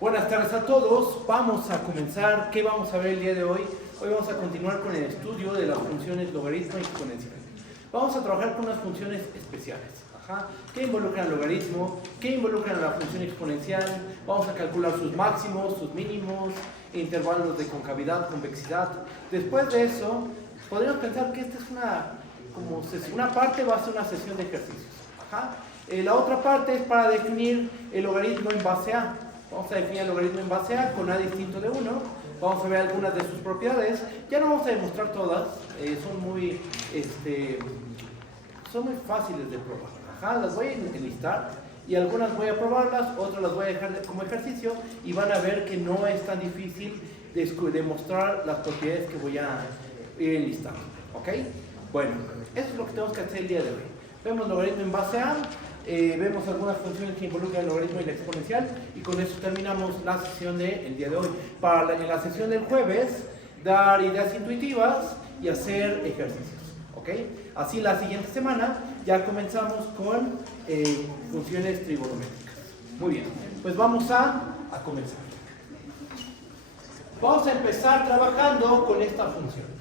Buenas tardes a todos. Vamos a comenzar. ¿Qué vamos a ver el día de hoy? Hoy vamos a continuar con el estudio de las funciones logaritmo y exponencial. Vamos a trabajar con unas funciones especiales. ¿Qué involucran el logaritmo? ¿Qué involucran la función exponencial? Vamos a calcular sus máximos, sus mínimos, intervalos de concavidad, convexidad. Después de eso, podríamos pensar que esta es una parte va a ser una sesión de ejercicios. La otra parte es para definir el logaritmo en base a. Vamos a definir el logaritmo en base a con a distinto de 1. Vamos a ver algunas de sus propiedades. Ya no vamos a demostrar todas, son muy fáciles de probar. Las voy a enlistar y algunas voy a probarlas, otras las voy a dejar como ejercicio y van a ver que no es tan difícil demostrar las propiedades que voy a ir enlistando. ¿Ok? Bueno, eso es lo que tenemos que hacer el día de hoy. Vemos logaritmo en base a, vemos algunas funciones que involucran el logaritmo y la exponencial y con eso terminamos la sesión del día de hoy. En la sesión del jueves, dar ideas intuitivas y hacer ejercicios. ¿Ok? Así la siguiente semana ya comenzamos con funciones trigonométricas. Muy bien, pues vamos a comenzar. Vamos a empezar trabajando con esta función.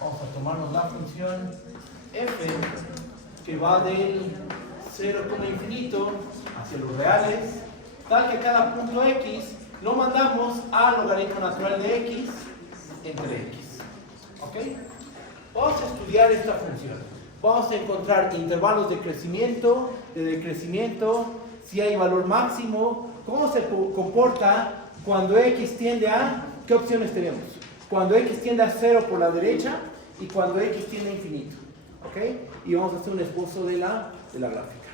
Vamos a tomarnos la función f que va del 0, infinito hacia los reales, tal que cada punto x lo mandamos al logaritmo natural de x entre x. ¿Ok? Vamos a estudiar esta función. Vamos a encontrar intervalos de crecimiento, de decrecimiento, si hay valor máximo, cómo se comporta cuando x tiende a, ¿qué opciones tenemos? Cuando x tiende a 0 por la derecha y cuando x tiende a infinito. ¿Ok? Y vamos a hacer un esbozo de la gráfica.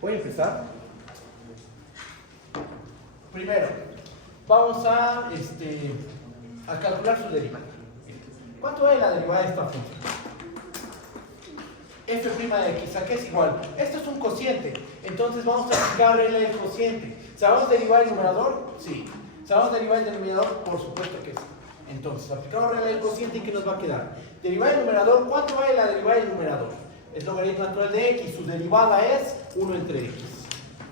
Voy a empezar. Primero, vamos a calcular su derivada. ¿Cuánto es la derivada de esta función? F' de x, ¿a qué es igual? Esto es un cociente, entonces vamos a aplicar regla del cociente. ¿Sabemos derivar el numerador? Sí. ¿Sabemos derivar el denominador? Por supuesto que sí. Entonces, aplicamos regla del cociente y ¿qué nos va a quedar? Derivar el numerador, ¿cuánto vale la derivada del numerador? Es logaritmo natural de x, su derivada es 1 entre x,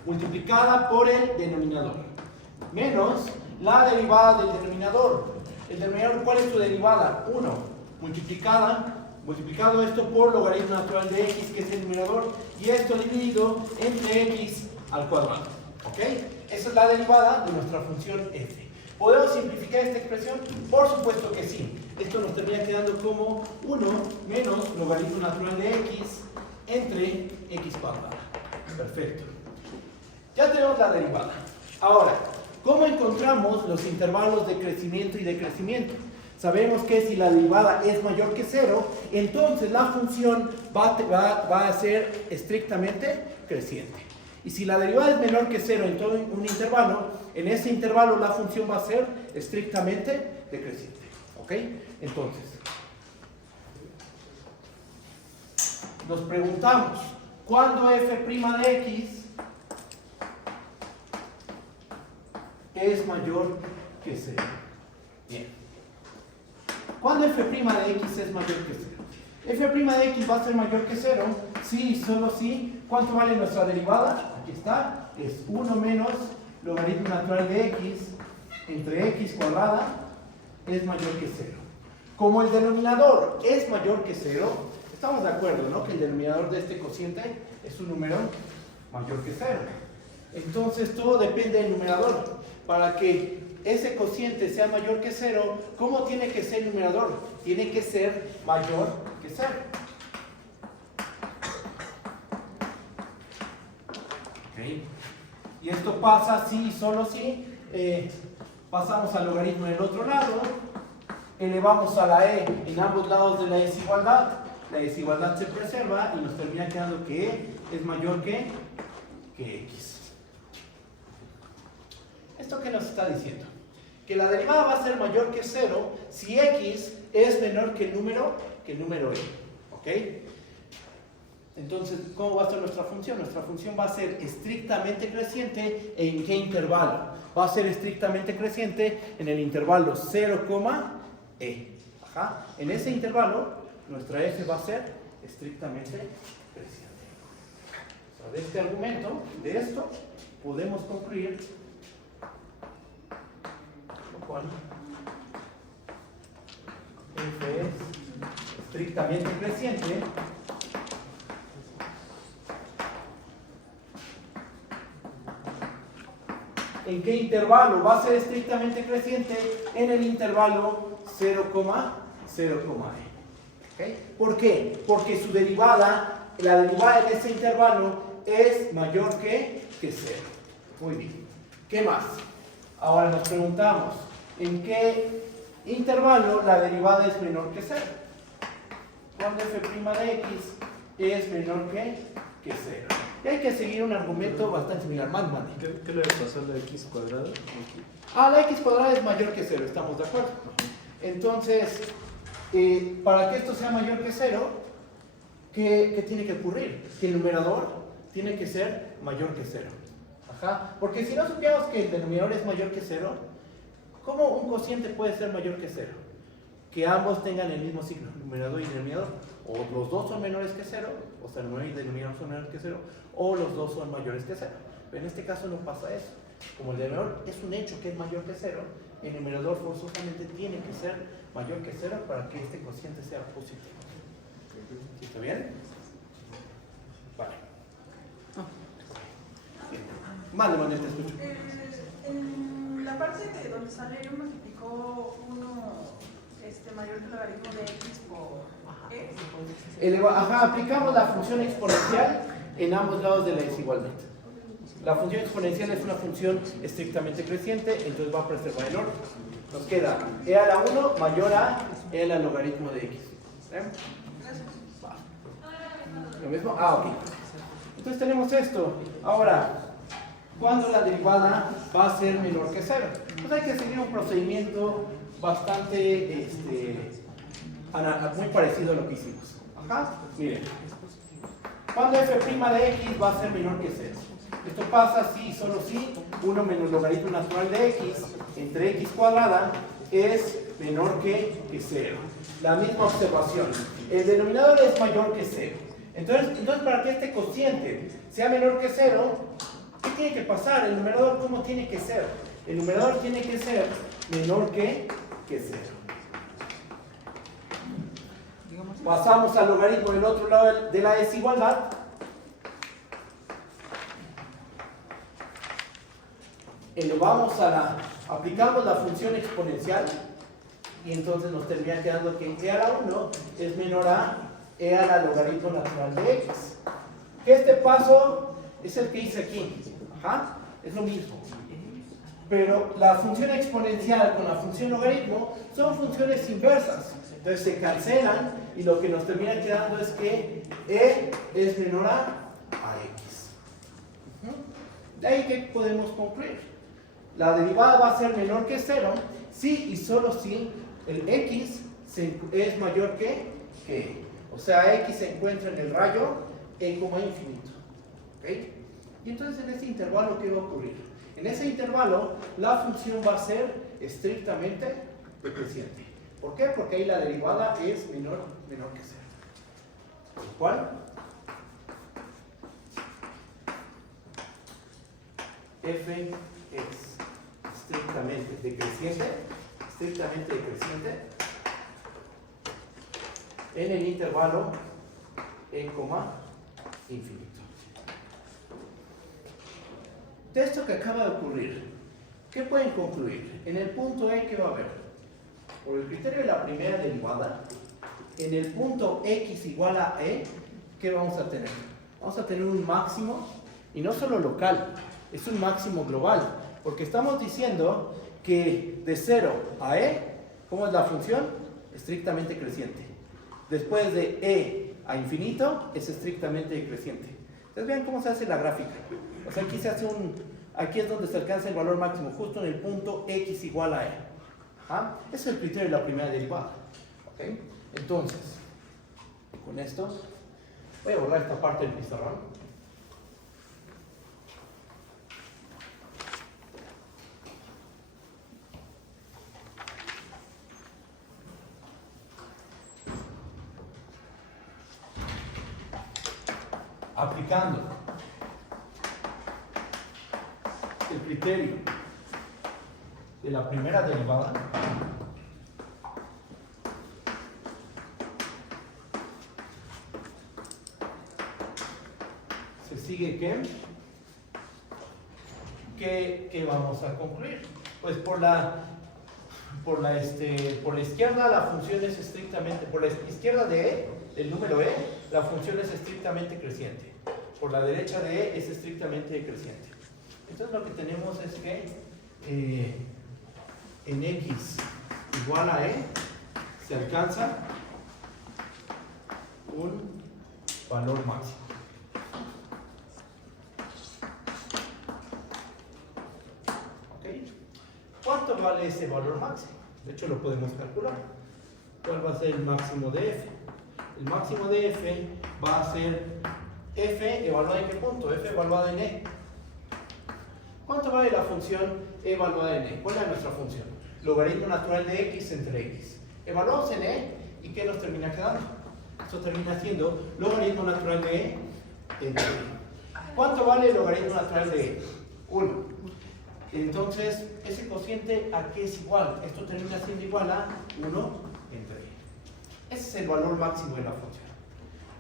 multiplicada por el denominador, menos la derivada del denominador. El denominador, ¿cuál es su derivada? 1, multiplicado esto por logaritmo natural de x, que es el numerador, y esto dividido entre x al cuadrado. ¿Ok? Esa es la derivada de nuestra función f. ¿Podemos simplificar esta expresión? Por supuesto que sí. Esto nos termina quedando como 1 menos logaritmo natural de x entre x cuadrado. Perfecto. Ya tenemos la derivada. Ahora, ¿cómo encontramos los intervalos de crecimiento y decrecimiento? Sabemos que si la derivada es mayor que 0, entonces la función va a ser estrictamente creciente. Y si la derivada es menor que 0 en todo un intervalo, en ese intervalo la función va a ser estrictamente decreciente. ¿Ok? Entonces, nos preguntamos, ¿cuándo f' de x es mayor que 0? Bien. ¿Cuándo f' de x es mayor que 0? F' de x va a ser mayor que 0 si y solo si. ¿Cuánto vale nuestra derivada? Aquí está. Es 1 menos logaritmo natural de x entre x cuadrada es mayor que 0. Como el denominador es mayor que 0, estamos de acuerdo, ¿no? Que el denominador de este cociente es un número mayor que 0. Entonces todo depende del numerador. Para que ese cociente sea mayor que 0, ¿cómo tiene que ser el numerador? Tiene que ser mayor que 0. ¿Okay? Y esto pasa si y solo si pasamos al logaritmo del otro lado, elevamos a la e en ambos lados de la desigualdad, la desigualdad se preserva y nos termina quedando que e es mayor que x. ¿Esto qué nos está diciendo? Que la derivada va a ser mayor que 0 si x es menor que el número e. ¿Ok? Entonces, ¿cómo va a ser nuestra función? Nuestra función va a ser estrictamente creciente. ¿En qué intervalo? Va a ser estrictamente creciente en el intervalo 0, e. En ese intervalo, nuestra f va a ser estrictamente creciente. O sea, de este argumento, de esto, podemos concluir, lo cual f es estrictamente creciente ¿en qué intervalo? Va a ser estrictamente creciente en el intervalo 0,0,e. ¿Okay? ¿Por qué? Porque su derivada, la derivada de ese intervalo es mayor que 0. Muy bien. ¿Qué más? Ahora nos preguntamos, ¿en qué intervalo la derivada es menor que 0? Cuando f' de x es menor que 0. Y hay que seguir un argumento bastante similar. Más, mande. ¿Qué le pasó a la x cuadrada? La x cuadrada es mayor que 0, estamos de acuerdo. Entonces, para que esto sea mayor que 0, ¿qué tiene que ocurrir? Que el numerador tiene que ser mayor que 0. Ajá. Porque si no supiéramos que el denominador es mayor que 0, ¿cómo un cociente puede ser mayor que 0? Que ambos tengan el mismo signo, numerador y denominador. O los dos son menores que 0, o sea, el numerador y el denominador son menores que 0, o los dos son mayores que 0. Pero en este caso no pasa eso. Como el denominador es un hecho que es mayor que 0, el numerador forzosamente tiene que ser mayor que 0 para que este cociente sea positivo. ¿Sí está bien? Vale. Mande, te escucho. En la parte de donde sale 1 multiplicó 1 mayor que el logaritmo de x por x. Aplicamos la función exponencial en ambos lados de la desigualdad. La función exponencial es una función estrictamente creciente, entonces va a preservar el orden. Nos queda e a la 1 mayor a e al logaritmo de x. ¿Lo mismo? Ok. Entonces tenemos esto. Ahora, ¿cuándo la derivada va a ser menor que 0? Pues hay que seguir un procedimiento bastante, muy parecido a lo que hicimos. Miren. ¿Cuándo f' de x va a ser menor que 0? Esto pasa si y solo si 1 menos logaritmo natural de x entre x cuadrada es menor que 0. La misma observación. El denominador es mayor que 0. Entonces, para que este cociente sea menor que 0, ¿qué tiene que pasar? El numerador, ¿cómo tiene que ser? El numerador tiene que ser menor que 0. Pasamos al logaritmo del otro lado de la desigualdad. Aplicamos la función exponencial y entonces nos termina quedando que e a la 1 es menor a e a la logaritmo natural de x. Que este paso es el que hice aquí. Es lo mismo. Pero la función exponencial con la función logaritmo son funciones inversas. Entonces se cancelan y lo que nos termina quedando es que e es menor a x. De ahí que podemos concluir. La derivada va a ser menor que 0 si y solo si el x es mayor que e. O sea, x se encuentra en el rayo e infinito. ¿Okay? Y entonces en ese intervalo, ¿qué va a ocurrir? En ese intervalo, la función va a ser estrictamente decreciente. ¿Por qué? Porque ahí la derivada es menor que 0. ¿Cuál? F es estrictamente decreciente en el intervalo e, infinito. De esto que acaba de ocurrir, ¿qué pueden concluir? En el punto E, ¿qué va a haber? Por el criterio de la primera derivada, en el punto x igual a e, ¿qué vamos a tener? Vamos a tener un máximo, y no solo local, es un máximo global, porque estamos diciendo que de 0 a e, ¿cómo es la función? Estrictamente creciente. Después de e a infinito, es estrictamente decreciente. Entonces vean cómo se hace la gráfica. O sea, aquí es donde se alcanza el valor máximo, justo en el punto x igual a e. Ese es el criterio de la primera derivada. ¿Okay? Entonces, con esto, voy a borrar esta parte del pizarrón. Aplicando el criterio de la primera derivada se sigue ¿qué vamos a concluir? Pues por la izquierda la función es estrictamente, por la izquierda de E, del número E, la función es estrictamente creciente. Por la derecha de E es estrictamente decreciente. Entonces lo que tenemos es que en X igual a E se alcanza un valor máximo. ¿Ok? ¿Cuánto vale ese valor máximo? De hecho lo podemos calcular. ¿Cuál va a ser el máximo de F? El máximo de F va a ser F evaluada en qué punto? F evaluada en E. ¿Cuánto vale la función evaluada en E? ¿Cuál es nuestra función? Logaritmo natural de X entre X. Evaluamos en E y ¿qué nos termina quedando? Esto termina siendo logaritmo natural de E entre E. ¿Cuánto vale el logaritmo natural de E? 1. Entonces, ese cociente ¿a qué es igual? Esto termina siendo igual a 1 entre E. Ese es el valor máximo de la función.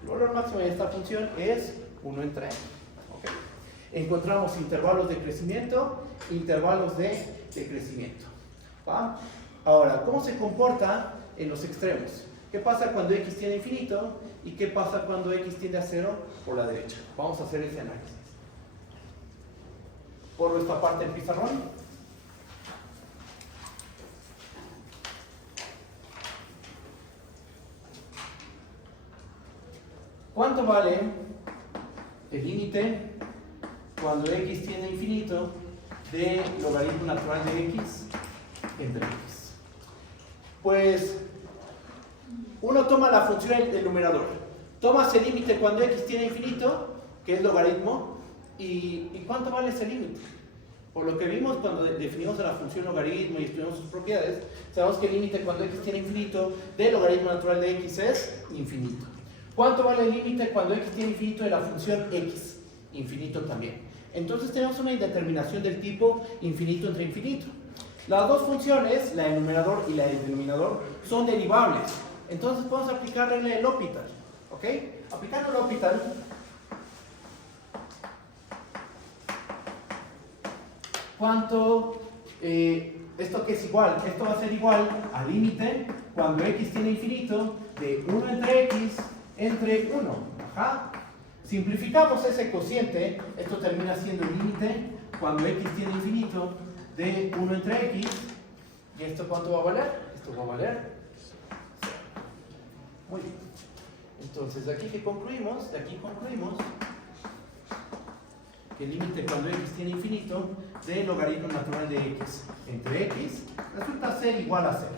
El valor máximo de esta función es 1 entre E. ¿Okay? Encontramos intervalos de crecimiento, intervalos de decrecimiento. ¿Va? Ahora, ¿cómo se comporta en los extremos? ¿Qué pasa cuando X tiende a infinito? ¿Y qué pasa cuando X tiende a 0 por la derecha? Vamos a hacer ese análisis. Por esta parte del pizarrón. ¿Cuánto vale el límite cuando X tiende a infinito de logaritmo natural de X entre X? Pues uno toma la función del numerador, tomas el límite cuando X tiende a infinito, que es logaritmo, y ¿cuánto vale ese límite? Por lo que vimos cuando definimos la función logaritmo y estudiamos sus propiedades, sabemos que el límite cuando X tiende a infinito de logaritmo natural de X es infinito. ¿Cuánto vale el límite cuando X tiende a infinito de la función X? Infinito también. Entonces tenemos una indeterminación del tipo infinito entre infinito. Las dos funciones, la del numerador y la del denominador, son derivables. Entonces podemos aplicar la regla del L'Hopital. ¿Ok? Aplicando el L'Hopital, ¿cuánto? ¿Esto qué es igual? Esto va a ser igual al límite cuando X tiende a infinito de 1 entre 1. Ajá. Simplificamos ese cociente, esto termina siendo el límite cuando X tiende a infinito de 1 entre X. ¿Y esto cuánto va a valer? Esto va a valer 0. Muy bien. Entonces, de aquí que concluimos, que el límite cuando X tiende a infinito de logaritmo natural de X entre X resulta ser igual a 0.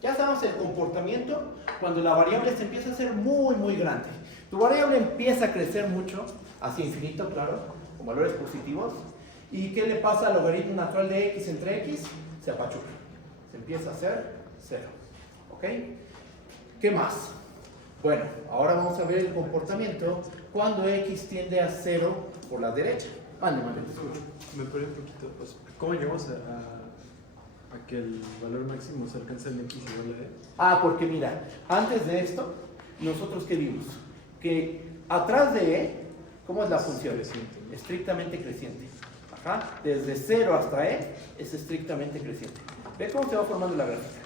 Ya sabemos el comportamiento cuando la variable se empieza a hacer muy grande. Tu variable empieza a crecer mucho, hacia infinito, claro, con valores positivos. ¿Y qué le pasa al logaritmo natural de X entre X? Se apachuca. Se empieza a hacer 0. ¿Ok? ¿Qué más? Bueno, ahora vamos a ver el comportamiento cuando X tiende a 0 por la derecha. Mande, te escucho. Me perdí un poquito. Pues, ¿cómo llegamos a que el valor máximo se alcance en X igual a E? Ah, porque mira, antes de esto, nosotros ¿qué vimos? Que atrás de E, ¿cómo es la función? Creciente. Estrictamente creciente. Ajá. Desde 0 hasta E es estrictamente creciente. ¿Ve cómo se va formando la gráfica?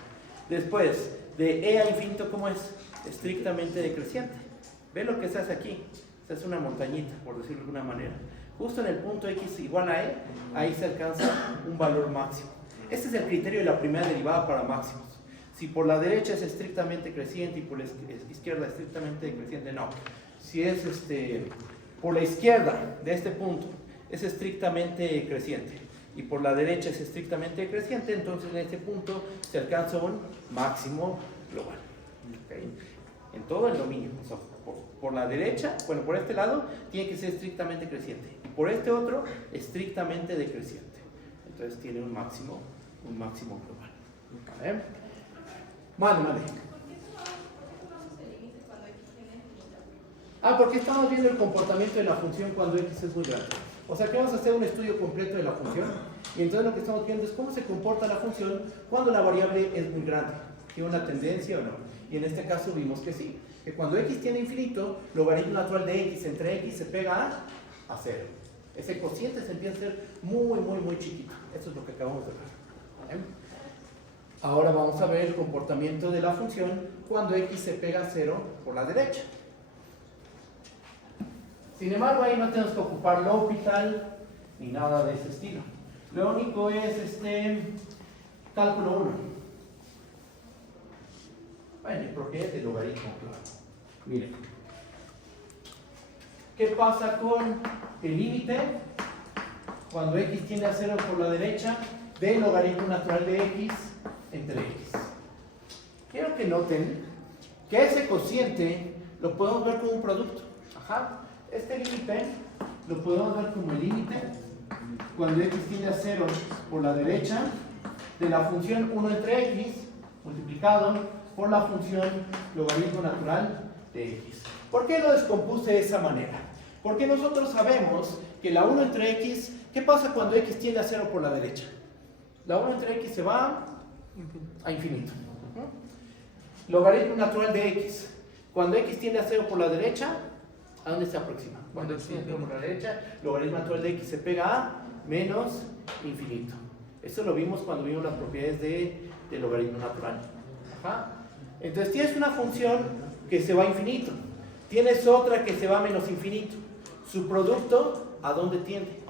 Después, de E a infinito, ¿cómo es? Estrictamente decreciente. ¿Ve lo que se hace aquí? Se hace una montañita, por decirlo de alguna manera. Justo en el punto X igual a E, ahí se alcanza un valor máximo. Este es el criterio de la primera derivada para máximos. Si por la derecha es estrictamente creciente y por la izquierda estrictamente decreciente, no. Si es por la izquierda de este punto es estrictamente creciente y por la derecha es estrictamente decreciente, entonces en este punto se alcanza un máximo global. ¿Okay? En todo el dominio. O sea, por la derecha, bueno, por este lado tiene que ser estrictamente creciente y por este otro estrictamente decreciente. Entonces tiene un máximo global. ¿Vale? Mande. Ah, porque estamos viendo el comportamiento de la función cuando X es muy grande. O sea que vamos a hacer un estudio completo de la función. Y entonces lo que estamos viendo es cómo se comporta la función cuando la variable es muy grande. ¿Tiene una tendencia o no? Y en este caso vimos que sí. Que cuando x tiene infinito, logaritmo natural de x entre x se pega a 0. Ese cociente se empieza a ser muy chiquito. Eso es lo que acabamos de ver. ¿Vale? Ahora vamos a ver el comportamiento de la función cuando x se pega a 0 por la derecha. Sin embargo, ahí no tenemos que ocupar L'Hopital ni nada de ese estilo. Lo único es cálculo 1. Bueno, propiedades de logaritmo, claro. Miren. ¿Qué pasa con el límite cuando x tiende a 0 por la derecha del logaritmo natural de x entre x? Quiero que noten que ese cociente lo podemos ver como un producto. Ajá. Este límite lo podemos ver como el límite cuando x tiende a 0 por la derecha de la función 1 entre x multiplicado por la función logaritmo natural de x. ¿Por qué lo descompuse de esa manera? Porque nosotros sabemos que la 1 entre x, ¿qué pasa cuando x tiende a 0 por la derecha? La 1 entre x se va a infinito. Logaritmo natural de x. Cuando x tiende a 0 por la derecha, ¿a dónde se aproxima? Cuando x tiende a 0 por la derecha, logaritmo natural de x se pega a menos infinito. Eso lo vimos cuando vimos las propiedades de logaritmo natural. Ajá. Entonces tienes una función que se va a infinito. Tienes otra que se va a menos infinito. Su producto, ¿a dónde tiende?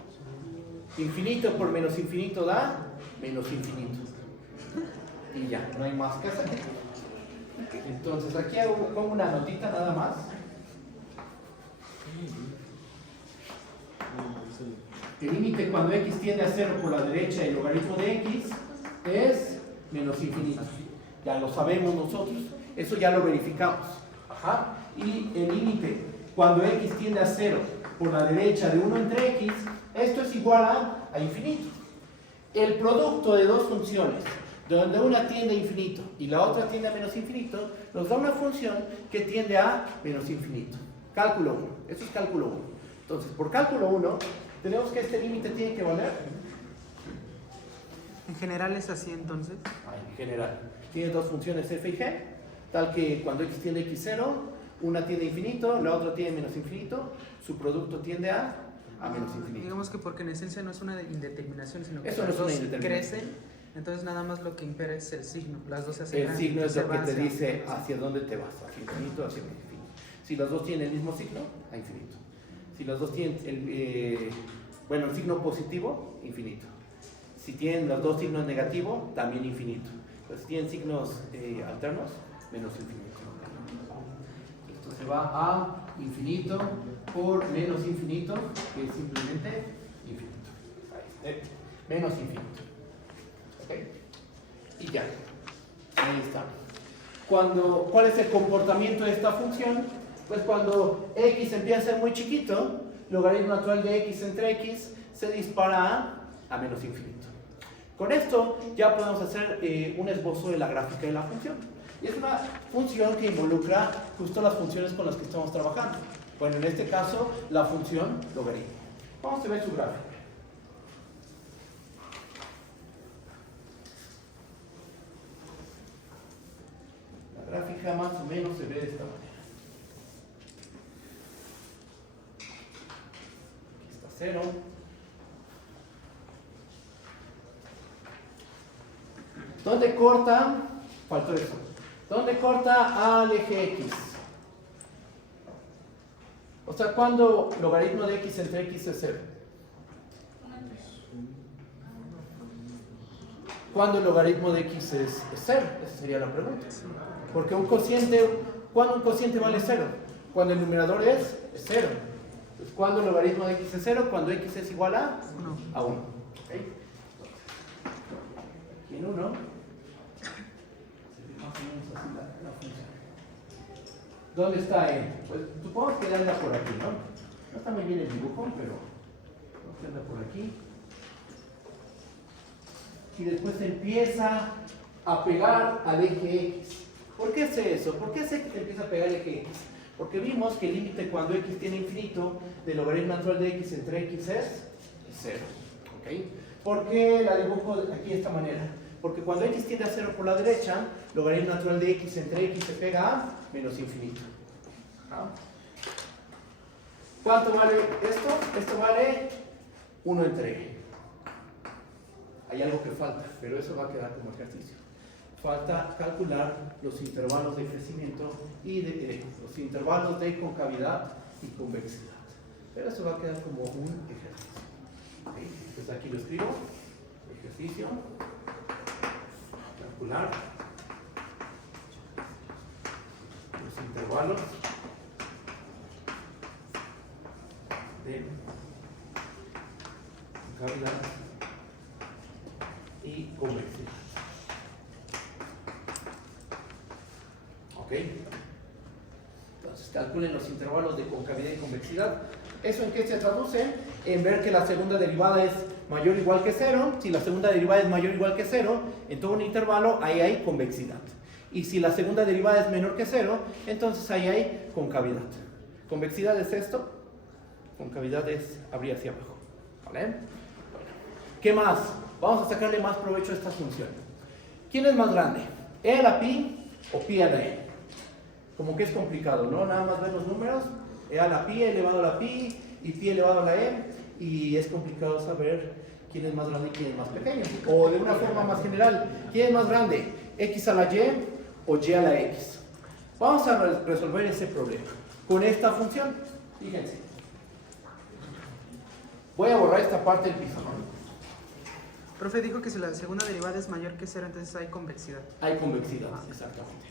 Infinito por menos infinito da menos infinito. Y ya, no hay más que hacer. Entonces aquí pongo una notita nada más. El límite cuando x tiende a 0 por la derecha del logaritmo de x es menos infinito. Ya lo sabemos nosotros. Eso ya lo verificamos. Ajá. Y el límite cuando x tiende a 0 por la derecha de 1 entre x, esto es igual a infinito. El producto de dos funciones, donde una tiende a infinito y la otra tiende a menos infinito, nos da una función que tiende a menos infinito. Cálculo 1. Eso es cálculo 1. Entonces, por cálculo 1, tenemos que este límite tiene que valer. En general es así entonces. En general. Tiene dos funciones f y g, tal que cuando x tiende a x0, una tiende a infinito, la otra tiende a menos infinito, su producto tiende a menos infinito. Digamos que porque en esencia no es una indeterminación, sino que Eso no las es una dos indeterminación. crecen, entonces nada más lo que impera es el signo, las dos se hacen El grandes, signo es lo se que va te hacia- dice hacia dónde te vas, hacia infinito, hacia infinito. Si los dos tienen el mismo signo, a infinito. Si los dos tienen el signo positivo, infinito. Si tienen los dos signos negativos, también infinito. Pero si tienen signos alternos, menos infinito. Esto se va a infinito por menos infinito, que es simplemente infinito. Ahí está. Menos infinito. ¿Ok? Y ya. Ahí está. ¿Cuál es el comportamiento de esta función? Pues cuando x empieza a ser muy chiquito, logaritmo natural de x entre x se dispara a menos infinito. Con esto ya podemos hacer un esbozo de la gráfica de la función. Y es una función que involucra justo las funciones con las que estamos trabajando. Bueno, en este caso, la función logaritmo. Vamos a ver su gráfica. La gráfica más o menos se ve de esta manera. Aquí está 0. ¿Dónde corta? Faltó eso. ¿Dónde corta al eje x? O sea, ¿cuándo logaritmo de x entre x es 0? ¿Cuándo el logaritmo de x es 0? Esa sería la pregunta. Porque un cociente, ¿cuándo un cociente vale 0? Cuando el numerador es 0. Entonces, ¿cuándo el logaritmo de x es 0? Cuando x es igual a 1. ¿Okay? Aquí en 1 se ve más o menos así la función. ¿Dónde está n? Pues supongo que anda por aquí, ¿no? No está muy bien el dibujo, pero anda por aquí. Y después se empieza a pegar al eje x. ¿Por qué hace eso? ¿Por qué hace que te empieza a pegar el eje x? Porque vimos que el límite cuando x tiene infinito del logaritmo natural de x entre x es 0. ¿Ok? ¿Por qué la dibujo aquí de esta manera? Porque cuando x tiende a 0 por la derecha, logaritmo natural de x entre x se pega a menos infinito. ¿No? ¿Cuánto vale esto? Esto vale 1 entre e. Hay algo que falta, pero eso va a quedar como ejercicio. Falta calcular los intervalos de crecimiento y los intervalos de concavidad y convexidad. Pero eso va a quedar como un ejercicio. ¿Okay? Entonces aquí lo escribo. Ejercicio. Calcular los intervalos de concavidad y convexidad. ¿Ok? Entonces calculen los intervalos de concavidad y convexidad. ¿Eso en qué se traduce? En ver que la segunda derivada es mayor o igual que 0. Si la segunda derivada es mayor o igual que 0, en todo un intervalo ahí hay convexidad. Y si la segunda derivada es menor que 0, entonces ahí hay concavidad. ¿Convexidad es esto? Concavidad es abrir hacia abajo. ¿Vale? Bueno. ¿Qué más? Vamos a sacarle más provecho a esta función. ¿Quién es más grande? ¿E a la pi o pi a la e? Como que es complicado, ¿no? Nada más ver los números. E a la pi elevado a la pi y pi elevado a la e. Y es complicado saber quién es más grande y quién es más pequeño. O de una forma más general, ¿quién es más grande? ¿X a la y o y a la x? Vamos a resolver ese problema con esta función. Fíjense. Voy a borrar esta parte del pizarrón. Profe dijo que si la segunda derivada es mayor que 0, entonces hay convexidad. Hay convexidad, exactamente.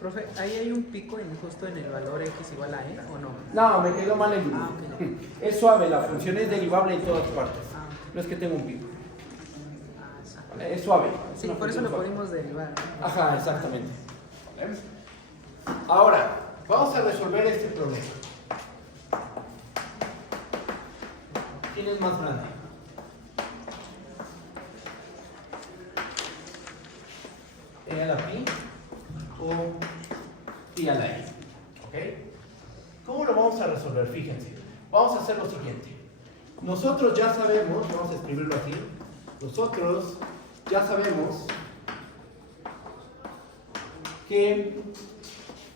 Profe, ¿ahí hay un pico justo en el valor x igual a e o no? No, me quedó mal el dibujo. Ok. Es suave, la función es derivable en todas partes. Ok. No es que tenga un pico. Sí. ¿Vale? Es suave. Es Sí, una por eso función lo suave. pudimos derivar. Ajá, exactamente. ¿Vale? Ahora, vamos a resolver este problema. ¿Quién es más grande? ¿E a la pi o pi a la e? ¿Ok? ¿Cómo lo vamos a resolver? Fíjense. Vamos a hacer lo siguiente. Nosotros ya sabemos, vamos a escribirlo así. Nosotros ya sabemos que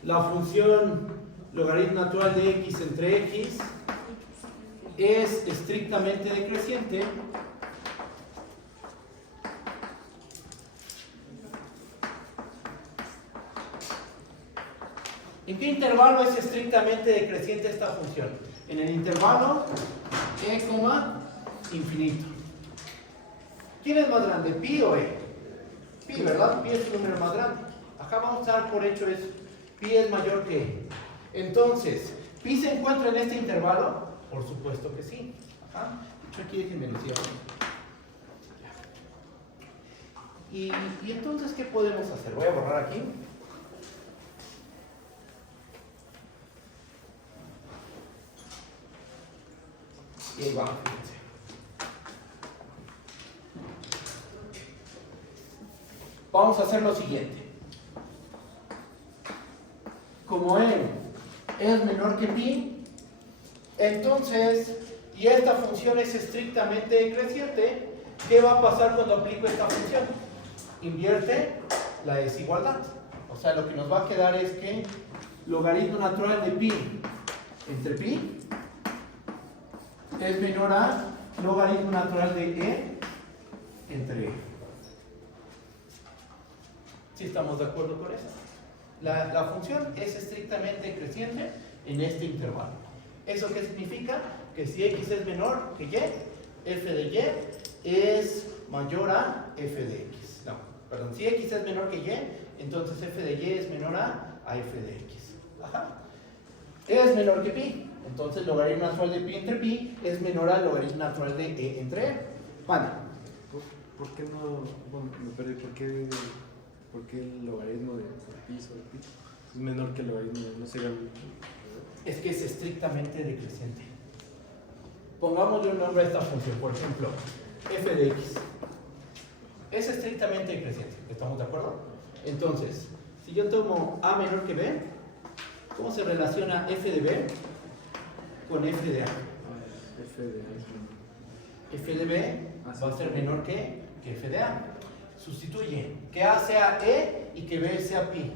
la función logaritmo natural de x entre x es estrictamente decreciente ¿En qué intervalo es estrictamente decreciente esta función? En el intervalo e, infinito. ¿Quién es más grande, pi o e? Pi, ¿verdad? Pi es el número más grande. Acá vamos a dar por hecho eso. Pi es mayor que e. Entonces, ¿pi se encuentra en este intervalo? Por supuesto que sí. Ajá. Yo aquí déjenme lo cierro. Y entonces, ¿qué podemos hacer? Voy a borrar aquí. Y ahí va, fíjense. Vamos a hacer lo siguiente. Como n es menor que pi, entonces, y esta función es estrictamente decreciente, ¿qué va a pasar cuando aplico esta función? Invierte la desigualdad. O sea, lo que nos va a quedar es que logaritmo natural de pi entre pi es menor a logaritmo natural de e entre e. ¿Sí estamos de acuerdo con eso? La función es estrictamente creciente en este intervalo. ¿Eso qué significa? Que si x es menor que y, f de y es mayor a f de x. No, perdón, si x es menor que y, entonces f de y es menor a f de x. Ajá. Es menor que pi. Entonces, logaritmo natural de pi entre pi es menor al logaritmo natural de e entre e. Vale. ¿Por qué no? Bueno, me perdí. ¿Por qué el logaritmo de pi sobre pi es menor que el logaritmo de no sería es que es estrictamente decreciente. Pongámosle un nombre a esta función, por ejemplo, f de x. Es estrictamente decreciente, ¿estamos de acuerdo? Entonces, si yo tomo a menor que b, ¿cómo se relaciona f de b con f de a? F de A. F de b va a ser menor que f de a. Sustituye que a sea e y que b sea pi.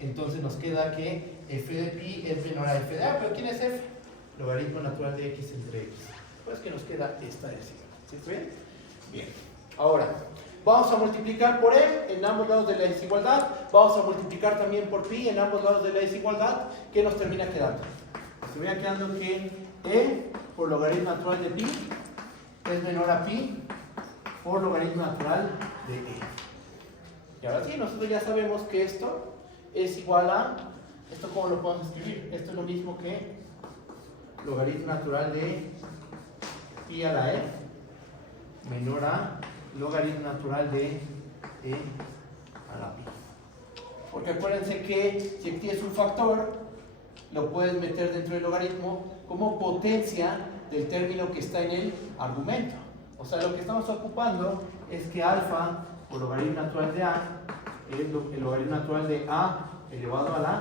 Entonces nos queda que f de pi es menor a f de a. ¿Pero quién es f? Logaritmo natural de x entre x. Pues que nos queda esta decisión. ¿Sí está bien? Bien. Ahora, vamos a multiplicar por e en ambos lados de la desigualdad. Vamos a multiplicar también por pi en ambos lados de la desigualdad. ¿Qué nos termina quedando? Nos termina quedando que e por logaritmo natural de pi es menor a pi por logaritmo natural de e. Y ahora sí, nosotros ya sabemos que esto es igual a... ¿Esto cómo lo podemos escribir? Esto es lo mismo que logaritmo natural de pi a la e menor a logaritmo natural de e a la pi. Porque acuérdense que si aquí es un factor, lo puedes meter dentro del logaritmo como potencia del término que está en el argumento. O sea, lo que estamos ocupando es que alfa por logaritmo natural de a es el logaritmo natural de a elevado a la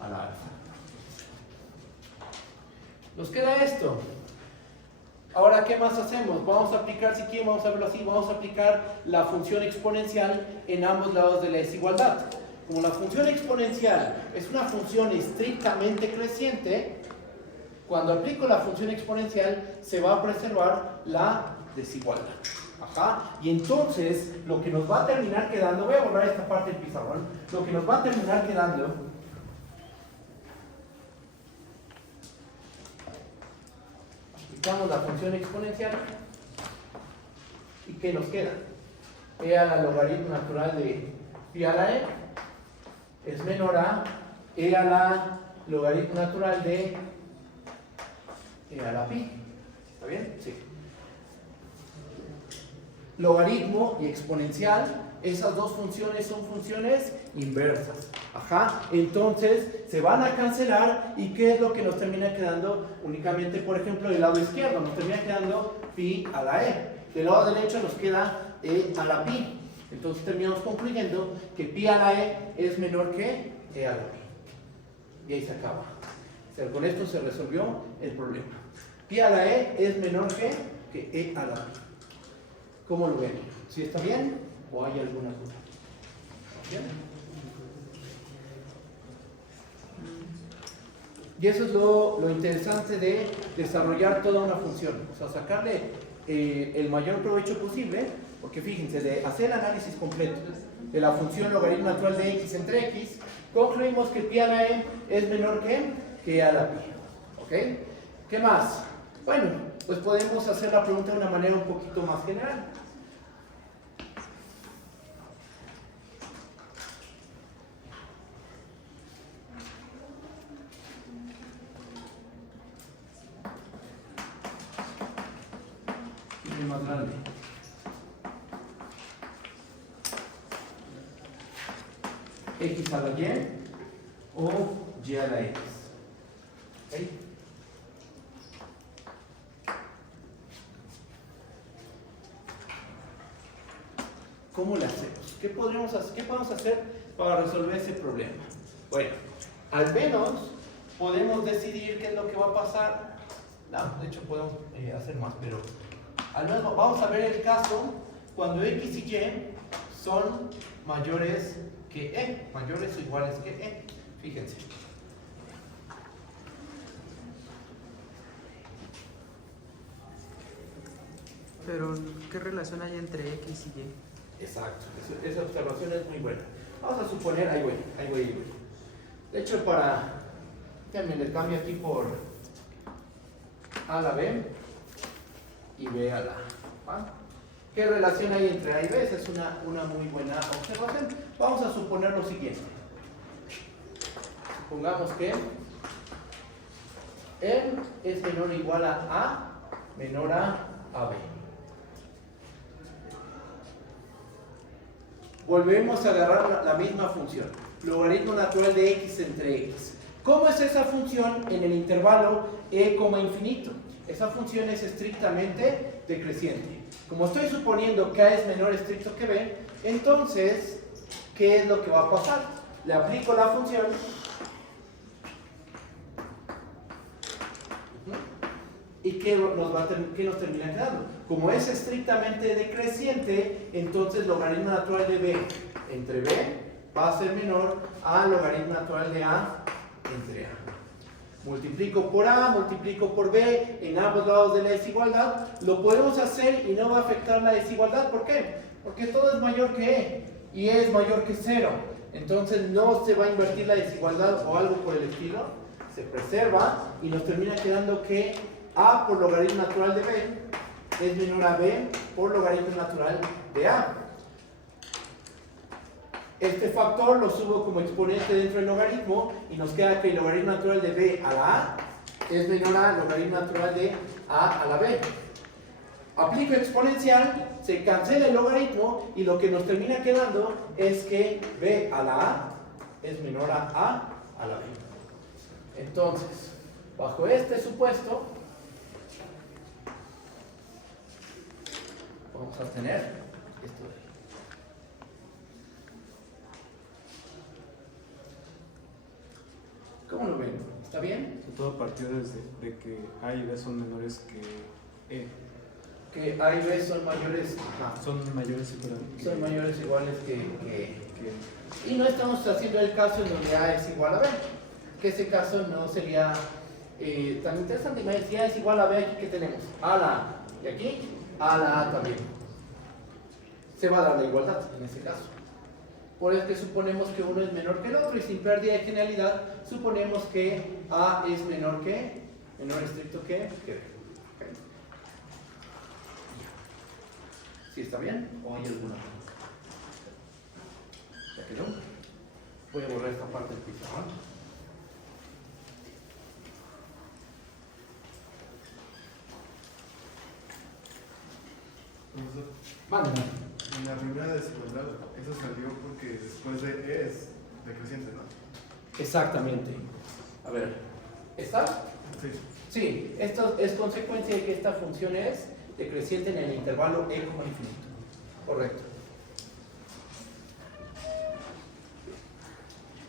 alfa. Nos queda esto. Ahora, ¿qué más hacemos? Vamos a aplicar, si quieren, vamos a verlo así, vamos a aplicar la función exponencial en ambos lados de la desigualdad. Como la función exponencial es una función estrictamente creciente, cuando aplico la función exponencial se va a preservar la desigualdad. Ajá. Y entonces, lo que nos va a terminar quedando, voy a borrar esta parte del pizarrón, lo que nos va a terminar quedando aplicamos la función exponencial y ¿qué nos queda? E a la logaritmo natural de pi a la e es menor a e a la logaritmo natural de e a la pi. ¿Está bien? Sí. Logaritmo y exponencial, esas dos funciones son funciones inversas. Ajá. Entonces se van a cancelar y ¿qué es lo que nos termina quedando? Únicamente, por ejemplo, del lado izquierdo nos termina quedando pi a la e. Del lado derecho nos queda e a la pi. Entonces terminamos concluyendo que pi a la e es menor que e a la pi. Y ahí se acaba. O sea, con esto se resolvió el problema. Pi a la e es menor que e a la pi. ¿Cómo lo ven? ¿Sí está bien o hay alguna duda? ¿Bien? Y eso es lo interesante de desarrollar toda una función. O sea, sacarle el mayor provecho posible, porque fíjense, de hacer el análisis completo de la función logaritmo natural de x entre x, concluimos que pi a la e es menor que e a la pi. ¿Ok? ¿Qué más? Bueno, pues podemos hacer la pregunta de una manera un poquito más general. Más grande. X a la y o y a la x. ¿Okay? ¿Cómo le hacemos? ¿Qué podemos hacer para resolver ese problema? Bueno, al menos podemos decidir qué es lo que va a pasar. No, de hecho podemos hacer más, pero al menos vamos a ver el caso cuando x y y son mayores que e, mayores o iguales que e. Fíjense. Pero, ¿qué relación hay entre x y y? Exacto, esa observación es muy buena. Vamos a suponer, ahí voy. De hecho, le cambio aquí por a a la b y b a la a. ¿Va? ¿Qué relación hay entre a y b? Esa es una muy buena observación. Vamos a suponer lo siguiente. Supongamos que n es menor o igual a menor a b. Volvemos a agarrar la misma función. Logaritmo natural de x entre x. ¿Cómo es esa función en el intervalo e, infinito? Esa función es estrictamente decreciente. Como estoy suponiendo que A es menor estricto que B, entonces, ¿qué es lo que va a pasar? Le aplico la función y ¿qué nos termina quedando? Como es estrictamente decreciente, entonces logaritmo natural de B entre B va a ser menor a logaritmo natural de A entre A. Multiplico por A, multiplico por B en ambos lados de la desigualdad. Lo podemos hacer y no va a afectar la desigualdad. ¿Por qué? Porque todo es mayor que E y E es mayor que 0. Entonces no se va a invertir la desigualdad o algo por el estilo. Se preserva y nos termina quedando que A por logaritmo natural de B es menor a B por logaritmo natural de A. Este factor lo subo como exponente dentro del logaritmo y nos queda que el logaritmo natural de B a la A es menor a logaritmo natural de A a la B. Aplico exponencial, se cancela el logaritmo y lo que nos termina quedando es que B a la A es menor a la B. Entonces, bajo este supuesto, vamos a tener esto de ahí. ¿Cómo lo ven? ¿Está bien? Todo partió desde de que A y B son menores que E. Que A y B son mayores, Son mayores son mayores o iguales que. Y no estamos haciendo el caso en donde A es igual a B, que ese caso no sería tan interesante. Si A es igual a B, aquí ¿qué tenemos? A la A. Y aquí A la A también. Se va a dar la igualdad en ese caso. Por eso que suponemos que uno es menor que el otro y sin pérdida de genialidad suponemos que A es menor estricto que B. Okay. ¿Sí está bien? ¿O hay alguna? ¿Ya quedó? Voy a borrar esta parte del pizarrón. Vale. En la primera desigualdad, eso salió porque después de E es decreciente, ¿no? Exactamente. A ver, ¿está? Sí. Sí, esto es consecuencia de que esta función es decreciente en el intervalo E como infinito. Correcto.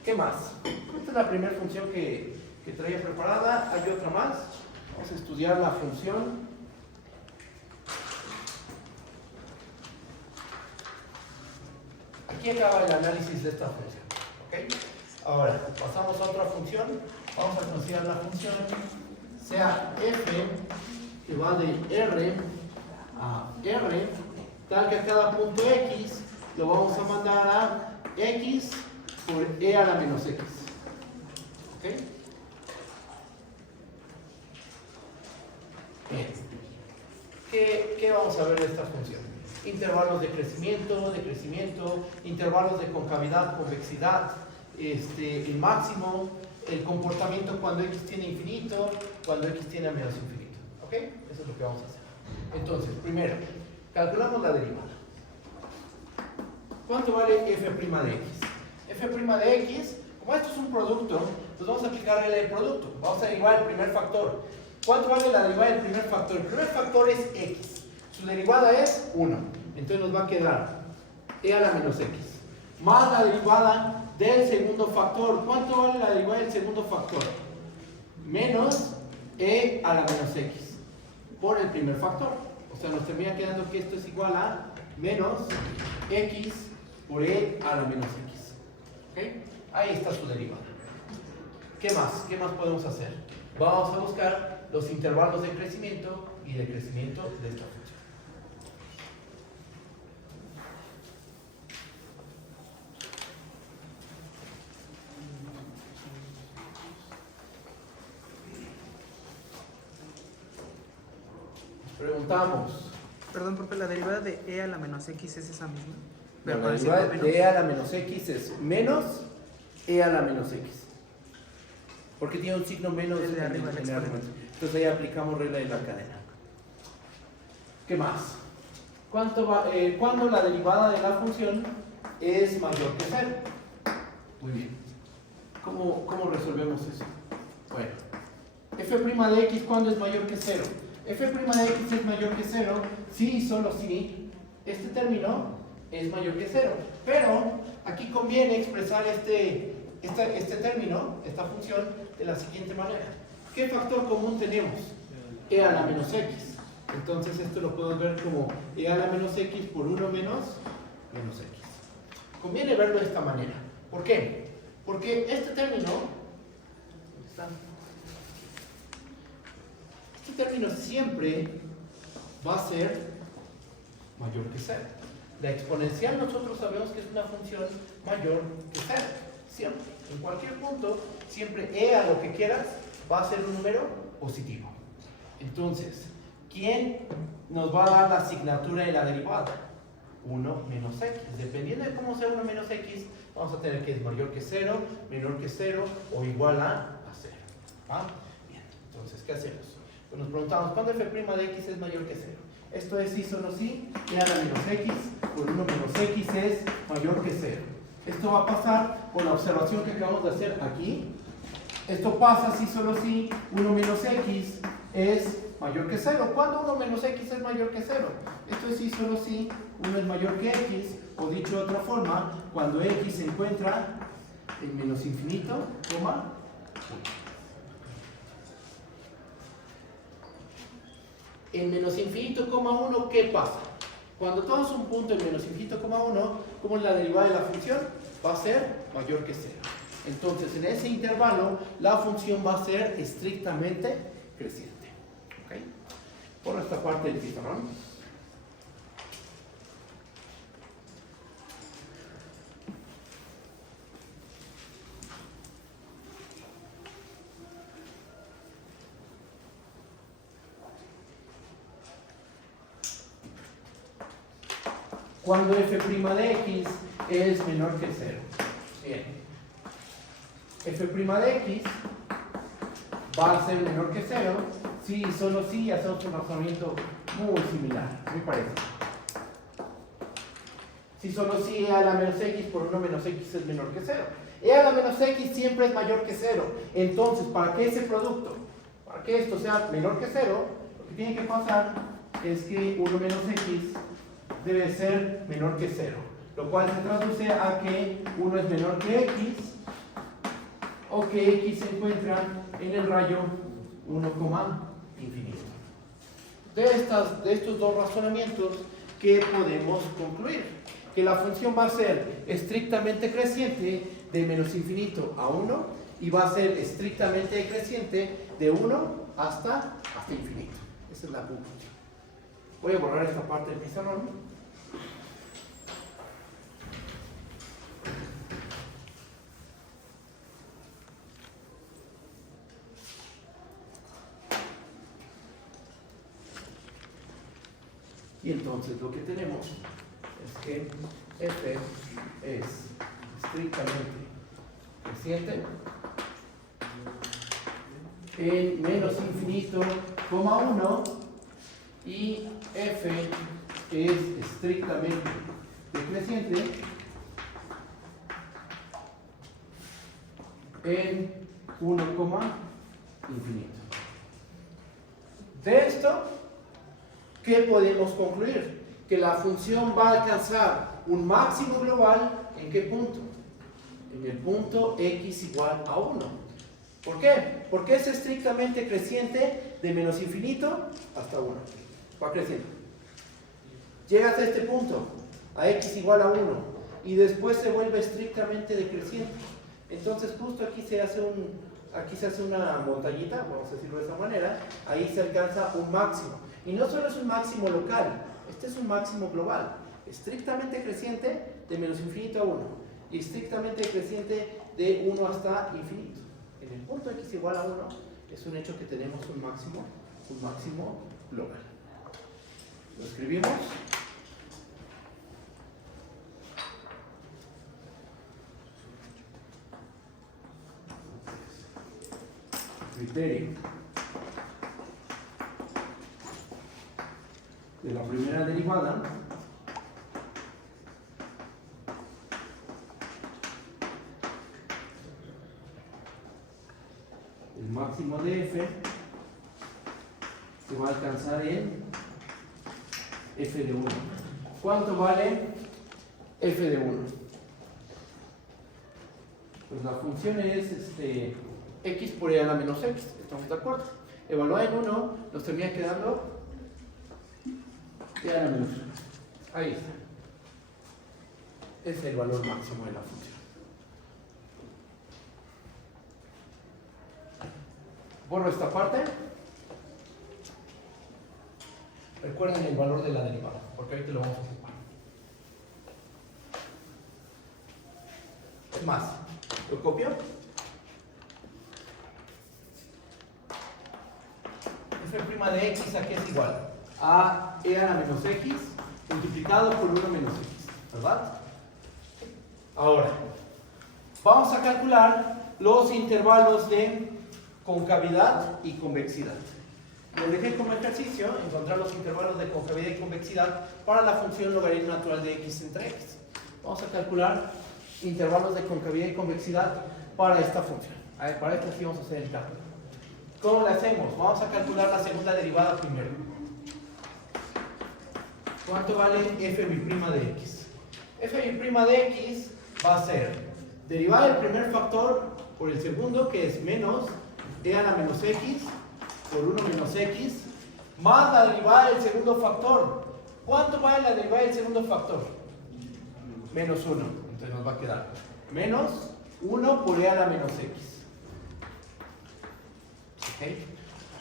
¿Qué más? Esta es la primera función que traía preparada. Hay otra más. Vamos a estudiar la función. Aquí acaba el análisis de esta función. ¿Okay? Ahora, pasamos a otra función. Vamos a considerar la función sea f que va de R a R, tal que a cada punto X lo vamos a mandar a X por E a la menos X. ¿Ok? Bien. ¿Qué vamos a ver de esta función? Intervalos de crecimiento, intervalos de concavidad, convexidad, el máximo, el comportamiento cuando X tiene infinito, cuando X tiene a menos infinito. ¿Ok? Eso es lo que vamos a hacer. Entonces, primero, calculamos la derivada. ¿Cuánto vale f' de x? F' de x, como esto es un producto, pues vamos a aplicarle el producto. Vamos a derivar el primer factor. ¿Cuánto vale la derivada del primer factor? El primer factor es x. Su derivada es 1. Entonces nos va a quedar e a la menos x. Más la derivada del segundo factor. ¿Cuánto vale la derivada del segundo factor? Menos e a la menos x. Por el primer factor. O sea, nos termina quedando que esto es igual a menos x por e a la menos x. ¿Ok? Ahí está su derivada. ¿Qué más? ¿Qué más podemos hacer? Vamos a buscar los intervalos de crecimiento y decrecimiento de esta función. Preguntamos. Perdón, profe, la derivada de e a la menos x es esa misma. La con el derivada signo de menos. e a la menos x es menos e a la menos x. Porque tiene un signo menos El de en arriba, el el exponente. argumento. Entonces ahí aplicamos regla de la cadena. ¿Qué más? ¿Cuándo la derivada de la función es mayor que 0? Muy bien. ¿Cómo resolvemos eso? Bueno, f' de x, ¿cuándo es mayor que 0? F' de x es mayor que 0 si y solo si este término es mayor que 0. Pero aquí conviene expresar este término, esta función, de la siguiente manera. ¿Qué factor común tenemos? E a la menos x. Entonces esto lo puedo ver como e a la menos x por 1 menos x. Conviene verlo de esta manera. ¿Por qué? Porque este término, ¿dónde está? Este término siempre va a ser mayor que 0. La exponencial nosotros sabemos que es una función mayor que 0. Siempre, en cualquier punto, siempre e a lo que quieras va a ser un número positivo. Entonces, ¿quién nos va a dar la asignatura de la derivada? 1 menos x. Dependiendo de cómo sea 1 menos x, vamos a tener que es mayor que 0, menor que 0 o igual a 0. ¿Ah? Bien, entonces, ¿qué hacemos? Pues nos preguntamos, ¿cuándo f' de x es mayor que 0? Esto es sí solo sí, e a la menos x por 1 menos x es mayor que 0. Esto va a pasar por la observación que acabamos de hacer aquí. Esto pasa si solo si 1 menos x es mayor que 0. ¿Cuándo 1 menos x es mayor que 0? Esto es si solo si 1 es mayor que x, o dicho de otra forma, cuando x se encuentra en menos infinito, coma 1. En menos infinito, coma 1, ¿qué pasa? Cuando tomas un punto en menos infinito, coma 1, ¿cómo es la derivada de la función? Va a ser mayor que 0. Entonces, en ese intervalo, la función va a ser estrictamente creciente. ¿Ok? Por esta parte del pizarrón. Cuando f' de x es menor que 0. Bien. F' de x va a ser menor que 0 si y solo si hacemos un razonamiento muy similar, me parece. Si solo si e a la menos x por 1 menos x es menor que 0. E a la menos x siempre es mayor que 0. Entonces, para que ese producto, para que esto sea menor que 0, lo que tiene que pasar es que 1 menos x debe ser menor que 0, lo cual se traduce a que 1 es menor que x o que x se encuentra en el rayo 1, infinito. De estos dos razonamientos, ¿qué podemos concluir? Que la función va a ser estrictamente creciente de menos infinito a 1 y va a ser estrictamente decreciente de 1 hasta infinito. Esa es la conclusión. Voy a borrar esta parte del pizarrón. Y entonces lo que tenemos es que f es estrictamente creciente en menos infinito, coma 1, y f es estrictamente decreciente en 1, infinito. De esto, ¿qué podemos concluir? Que la función va a alcanzar un máximo global, ¿en qué punto? En el punto x igual a 1. ¿Por qué? Porque es estrictamente creciente de menos infinito hasta 1. Va creciendo. Llegas a este punto, a x igual a 1, y después se vuelve estrictamente decreciente. Entonces justo aquí se hace una montañita, vamos a decirlo de esa manera, ahí se alcanza un máximo. Y no solo es un máximo local, este es un máximo global, estrictamente creciente de menos infinito a 1 y estrictamente creciente de 1 hasta infinito. En el punto x igual a 1 es un hecho que tenemos un máximo global. Lo escribimos. Criterio de la primera derivada máximo de f se va a alcanzar en f de 1. ¿Cuánto vale f de 1? Pues la función es x por e a la menos x. ¿Estamos de acuerdo? Evaluada en 1 nos termina quedando e a la menos 1. Ahí está. Es el valor máximo de la función. Borro esta parte. Recuerden el valor de la derivada, porque ahorita lo vamos a ocupar. Es más, lo copio. F' de x aquí es igual a e a la menos x multiplicado por 1 menos x, ¿verdad? Ahora, vamos a calcular los intervalos de concavidad y convexidad. Les dejé como ejercicio encontrar los intervalos de concavidad y convexidad para la función logaritmo natural de x entre x. Vamos a calcular intervalos de concavidad y convexidad para esta función. A ver, para esto sí vamos a hacer el cálculo. ¿Cómo lo hacemos? Vamos a calcular la segunda derivada primero. ¿Cuánto vale f' de x? F' de x va a ser derivada del primer factor por el segundo, que es menos e a la menos x por 1 menos x, más la derivada del segundo factor. ¿Cuánto vale la derivada del segundo factor? Menos 1. Entonces nos va a quedar menos 1 por e a la menos x. ¿Okay?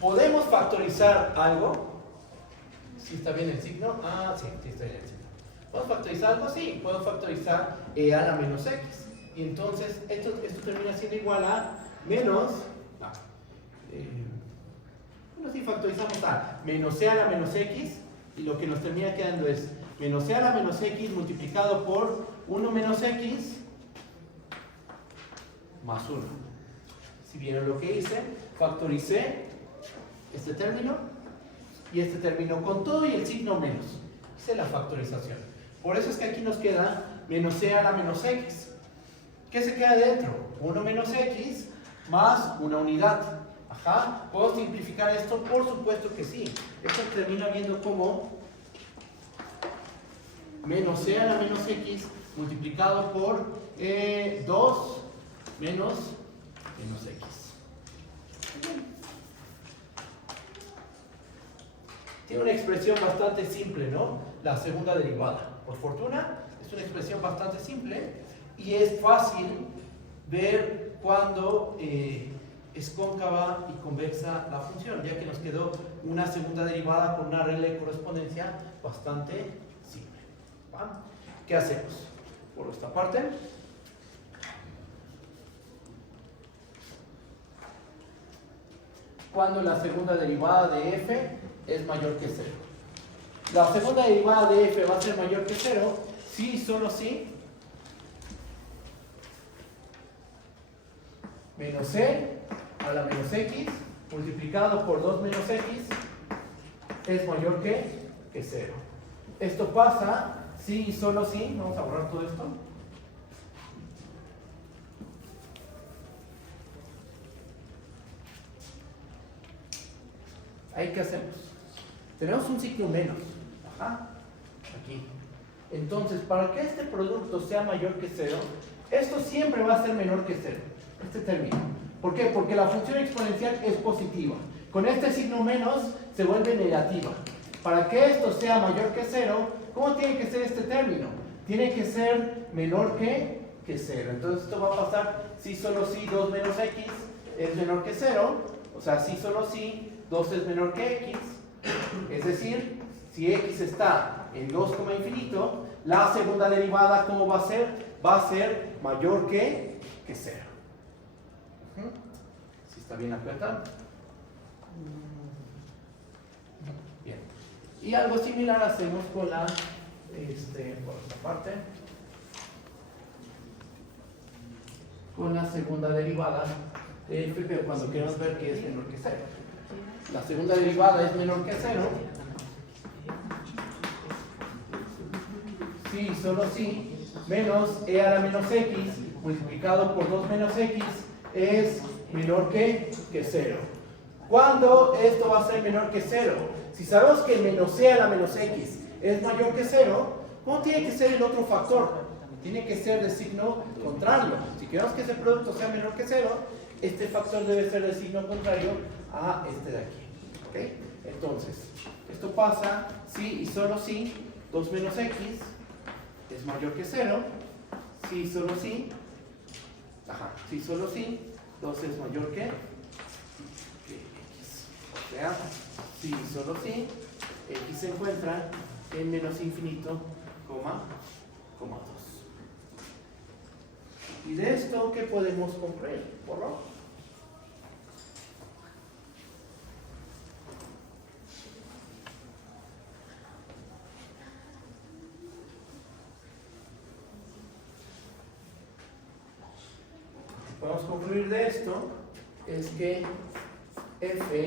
¿Podemos factorizar algo? ¿Sí está bien el signo? Ah, sí, sí está bien el signo. ¿Podemos factorizar algo? Sí, puedo factorizar e a la menos x. Y entonces esto termina siendo igual a menos... bueno, si factorizamos a menos e a la menos x, y lo que nos termina quedando es menos e a la menos x multiplicado por 1 menos x más 1. Si vieron lo que hice, factoricé este término y este término con todo y el signo menos. Hice la factorización. Por eso es que aquí nos queda menos e a la menos x. ¿Qué se queda dentro? 1 menos x más una unidad. Ajá. ¿Puedo simplificar esto? Por supuesto que sí. Esto termina viendo como menos e a la menos x multiplicado por 2 menos x. Tiene una expresión bastante simple, ¿no? La segunda derivada. Por fortuna, es una expresión bastante simple y es fácil ver cuando es cóncava y convexa la función, ya que nos quedó una segunda derivada con una regla de correspondencia bastante simple. ¿Va? ¿Qué hacemos? Por esta parte, cuando la segunda derivada de f es mayor que 0. La segunda derivada de f va a ser mayor que 0 si y solo si menos e a la menos x multiplicado por 2 menos x es mayor que 0. Esto pasa si y solo si, vamos a borrar todo esto. Ahí, ¿qué hacemos? Tenemos un signo menos. Ajá. Aquí. Entonces, para que este producto sea mayor que 0, esto siempre va a ser menor que 0. Este término. ¿Por qué? Porque la función exponencial es positiva. Con este signo menos se vuelve negativa. Para que esto sea mayor que 0, ¿cómo tiene que ser este término? Tiene que ser menor que 0. Entonces esto va a pasar si solo si 2 menos x es menor que 0. O sea, si solo si 2 es menor que x. Es decir, si x está en 2, infinito, la segunda derivada, ¿cómo va a ser? Va a ser mayor que 0. Si está bien apretado. Bien. Y algo similar hacemos con la, por esta parte, con la segunda derivada de f, pero cuando queremos ver que es menor que 0. La segunda derivada es menor que 0. Sí, solo sí, menos e a la menos x multiplicado por 2 menos x es menor que 0. ¿Cuándo esto va a ser menor que 0? Si sabemos que el menos c a la menos x es mayor que 0, ¿cómo tiene que ser el otro factor? Tiene que ser de signo contrario. Si queremos que ese producto sea menor que 0, este factor debe ser de signo contrario a este de aquí. ¿Ok? Entonces, esto pasa si y solo si 2 menos x es mayor que 0, si y solo si, si y solo si 2 es mayor que x. O sea, si y solo si x se encuentra en menos infinito, coma 2. Y de esto, ¿qué podemos concluir? ¿Porro? Podemos concluir de esto es que f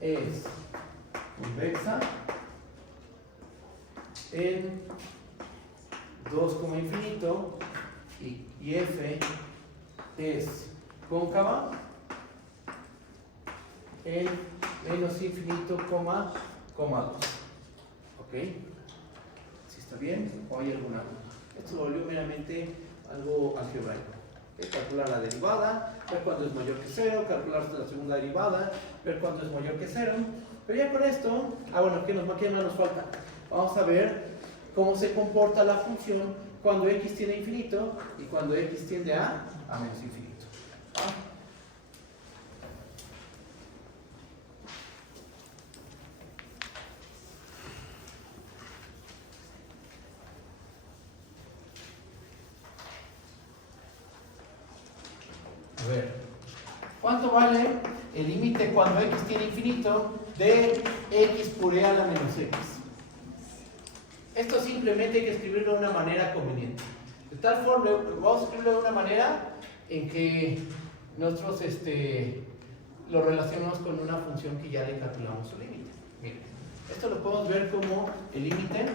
es convexa en 2, infinito y f es cóncava en menos infinito, 2. ¿Ok? ¿Sí está bien? ¿O hay alguna? Esto lo volvió meramente algo algebraico. ¿Okay? Calcular la derivada, ver cuándo es mayor que 0, calcular la segunda derivada, ver cuándo es mayor que 0. Pero ya con esto, bueno, ¿qué más nos falta? Vamos a ver cómo se comporta la función cuando x tiende a infinito y cuando x tiende a menos infinito. ¿Ah? A ver, ¿cuánto vale el límite cuando x tiende a infinito de x por e a la menos x? Esto simplemente hay que escribirlo de una manera conveniente. De tal forma, vamos a escribirlo de una manera en que nosotros lo relacionamos con una función que ya le calculamos su límite. Miren, esto lo podemos ver como el límite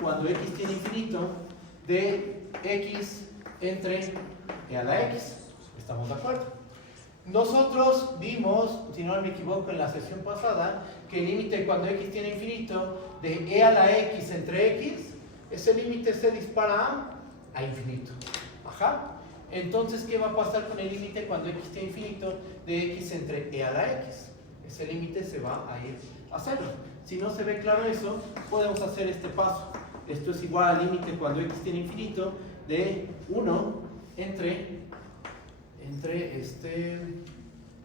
cuando x tiende a infinito de x entre e a la x. ¿Estamos de acuerdo? Nosotros vimos, si no me equivoco en la sesión pasada, que el límite cuando x tiende a infinito de e a la x entre x, ese límite se dispara a infinito. Entonces, ¿qué va a pasar con el límite cuando x tiende a infinito de x entre e a la x? Ese límite se va a ir a 0. Si no se ve claro eso, podemos hacer este paso. Esto es igual al límite cuando x tiende a infinito de 1 entre x,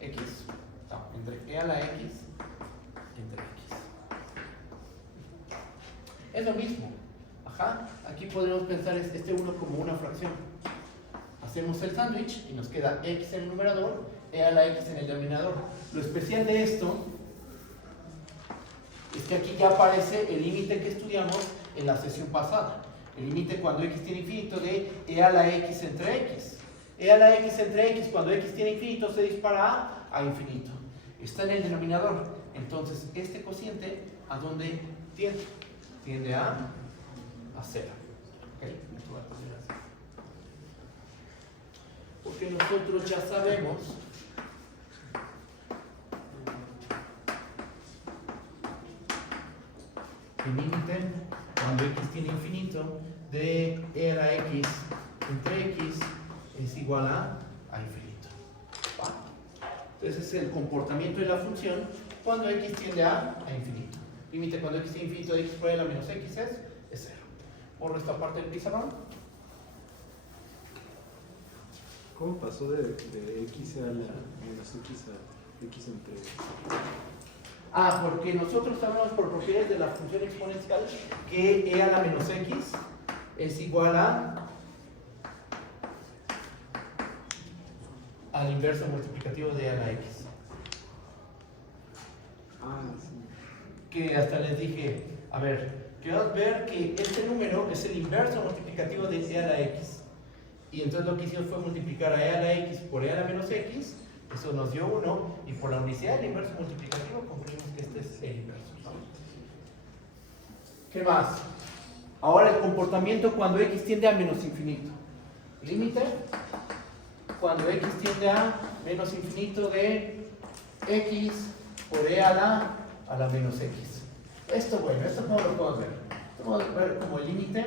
entre e a la x entre x. Es lo mismo. Aquí podemos pensar este 1 como una fracción. Hacemos el sándwich y nos queda x en el numerador, e a la x en el denominador. Lo especial de esto es que aquí ya aparece el límite que estudiamos en la sesión pasada. El límite cuando x tiende a infinito de e a la x entre x. E a la x entre x cuando x tiende a infinito se dispara a infinito. Está en el denominador. Entonces, este cociente, ¿a dónde tiende? Tiende a 0. ¿Okay? Porque nosotros ya sabemos el límite cuando x tiende a infinito de e a la x entre x es igual a infinito. ¿Va? Entonces es el comportamiento de la función cuando x tiende a infinito. Límite cuando x tiende a infinito de x por e a la menos x es 0. Borro esta parte del pizarrón. ¿Cómo pasó de x a la menos x a x entre x? Porque nosotros sabemos por propiedades de la función exponencial que e a la menos x es igual al inverso multiplicativo de e a la x. Sí. Que hasta les dije, a ver, queremos ver que este número es el inverso multiplicativo de e a la x. Y entonces lo que hicimos fue multiplicar a e a la x por e a la menos x. Eso nos dio 1. Y por la unicidad del inverso multiplicativo concluimos que este es el inverso. ¿Qué más? Ahora el comportamiento cuando x tiende a menos infinito. Límite cuando x tiende a menos infinito de x por e a la menos x. Esto, bueno, esto cómo lo podemos ver. Esto podemos ver como el límite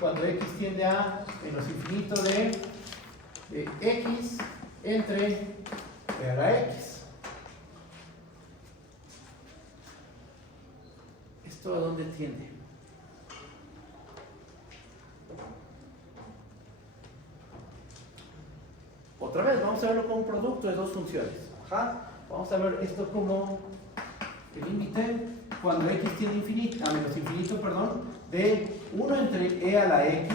cuando x tiende a menos infinito de x entre e a la x. ¿Esto a dónde tiende? Otra vez, vamos a verlo como un producto de dos funciones. Ajá. Vamos a ver esto como el límite cuando x tiende a menos infinito, perdón, de 1 entre e a la x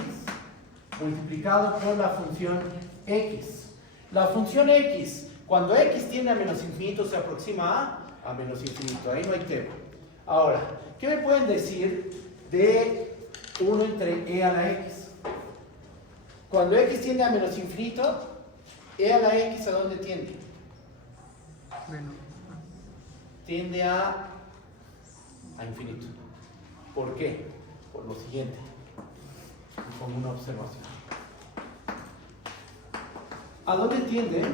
multiplicado por la función x. La función x, cuando x tiende a menos infinito, se aproxima a menos infinito. Ahí no hay tema. Ahora, ¿qué me pueden decir de 1 entre e a la x? Cuando x tiende a menos infinito, e a la x, ¿a dónde tiende? Menos. Tiende a infinito. ¿Por qué? Por lo siguiente. Como una observación. ¿A dónde tiende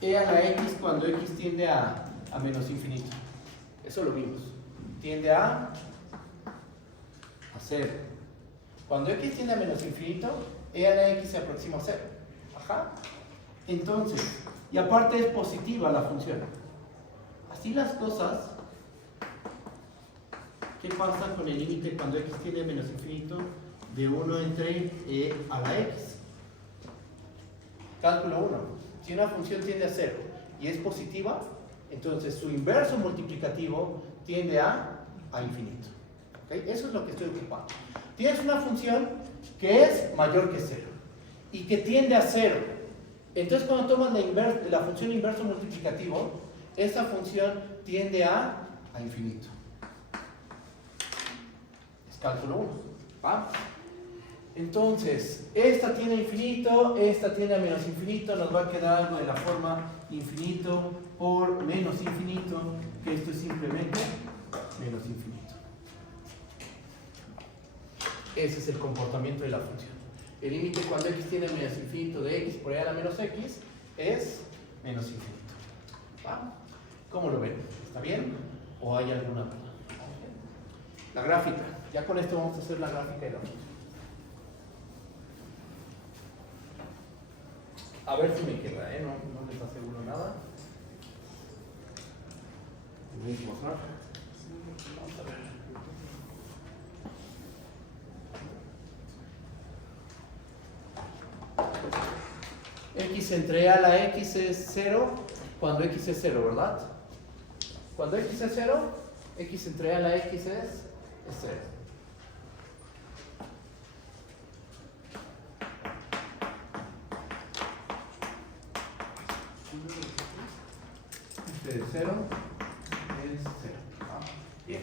e a la x cuando x tiende a menos infinito? Eso lo vimos. Tiende a 0. Cuando x tiende a menos infinito, e a la x se aproxima a 0. Ajá. Entonces, y aparte es positiva la función. Así las cosas, ¿qué pasa con el límite cuando x tiende a menos infinito de 1 entre e a la x? Cálculo 1. Si una función tiende a 0 y es positiva, entonces su inverso multiplicativo tiende a infinito. ¿Okay? Eso es lo que estoy ocupando. Tienes una función que es mayor que 0 y que tiende a 0. Entonces cuando toman la función inverso multiplicativo, esa función tiende a infinito. Es cálculo 1. ¿Va? Entonces, esta tiene a infinito, esta tiene a menos infinito, nos va a quedar algo de la forma infinito por menos infinito, que esto es simplemente menos infinito. Ese es el comportamiento de la función. El límite cuando x tiene a menos infinito de x por e a la menos x es menos infinito. ¿Va? ¿Cómo lo ven? ¿Está bien? ¿O hay alguna duda? La gráfica. Ya con esto vamos a hacer la gráfica de la función. A ver si me queda, no les aseguro nada. Voy a mostrar. Vamos a ver. X entre a la x es 0 cuando x es 0, ¿verdad? Cuando x es 0, x entre a la x es 0. Este de 0 es 0. Bien.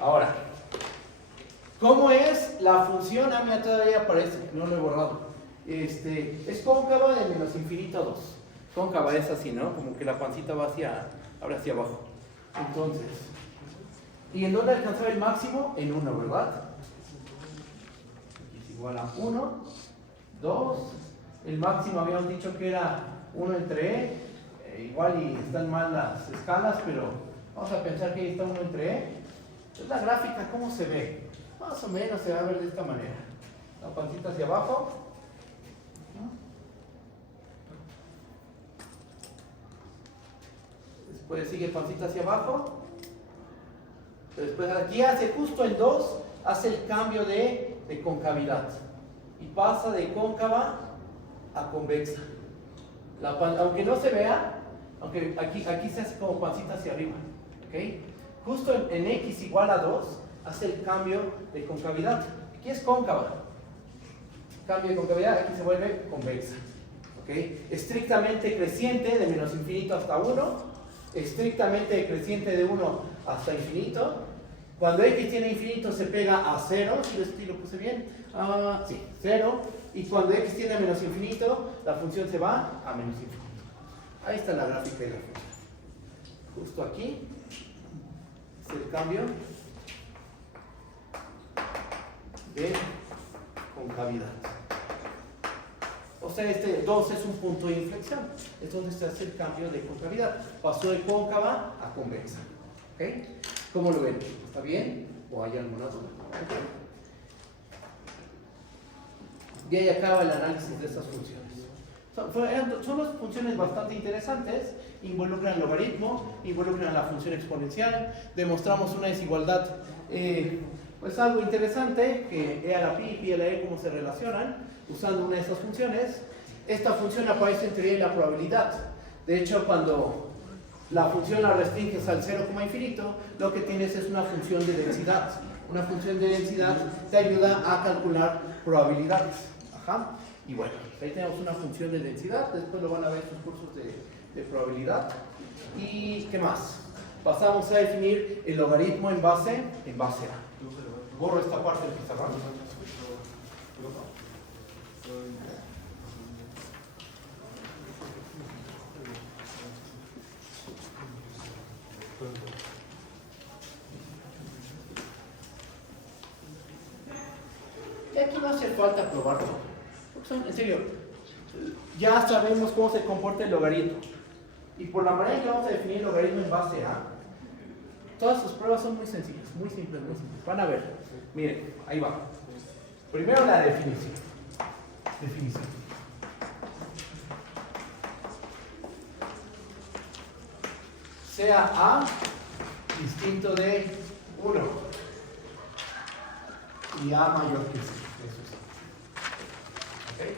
Ahora, ¿cómo es la función? Mira, todavía aparece, no lo he borrado. Es cóncava de menos infinito a 2. Cóncava es así, ¿no? Como que la pancita va ahora hacia abajo. Entonces, ¿y en dónde alcanzaba el máximo? En 1, ¿verdad? X es igual a 1, 2. El máximo habíamos dicho que era 1 entre e. Igual y están mal las escalas, pero vamos a pensar que ahí está 1 entre e. Entonces la gráfica, ¿cómo se ve? Más o menos se va a ver de esta manera. La pancita hacia abajo. Después sigue pancita hacia abajo. Después aquí hace justo el 2, hace el cambio de concavidad. Y pasa de cóncava a convexa. Aunque no se vea, aunque aquí se hace como pancita hacia arriba. ¿Okay? Justo en x igual a 2, hace el cambio de concavidad. Aquí es cóncava. Cambio de concavidad, aquí se vuelve convexa. ¿Okay? Estrictamente creciente de menos infinito hasta 1. Estrictamente creciente de 1 hasta infinito. Cuando x tiene infinito se pega a 0, si lo puse bien, sí, 0. Y cuando x tiene a menos infinito, la función se va a menos infinito. Ahí está la gráfica de la función. Justo aquí es el cambio de concavidad. O sea, este 2 es un punto de inflexión. Es donde se hace el cambio de concavidad. Pasó de cóncava a convexa. ¿Ok? ¿Cómo lo ven? ¿Está bien? ¿O hay alguna duda? ¿Okay? Y ahí acaba el análisis de estas funciones. Son dos funciones bastante interesantes. Involucran el logaritmo, involucran la función exponencial. Demostramos una desigualdad, pues algo interesante, que E a la pi y pi a la e cómo se relacionan usando una de estas funciones. Esta función aparece en teoría de la probabilidad. De hecho, cuando la función la restringes al 0, infinito, lo que tienes es una función de densidad. Una función de densidad te ayuda a calcular probabilidades. Ajá. Y bueno, ahí tenemos una función de densidad. Después lo van a ver en sus cursos de probabilidad. ¿Y qué más? Pasamos a definir el logaritmo en base a. Borro esta parte del pizarrón. Y aquí no hace falta probarlo. En serio, ya sabemos cómo se comporta el logaritmo. Y por la manera en que vamos a definir el logaritmo en base a, todas sus pruebas son muy sencillas, muy simples, muy simples. Van a ver, miren, ahí va. Primero la definición. Sea A distinto de 1 y A mayor que C. Eso es. ¿Okay?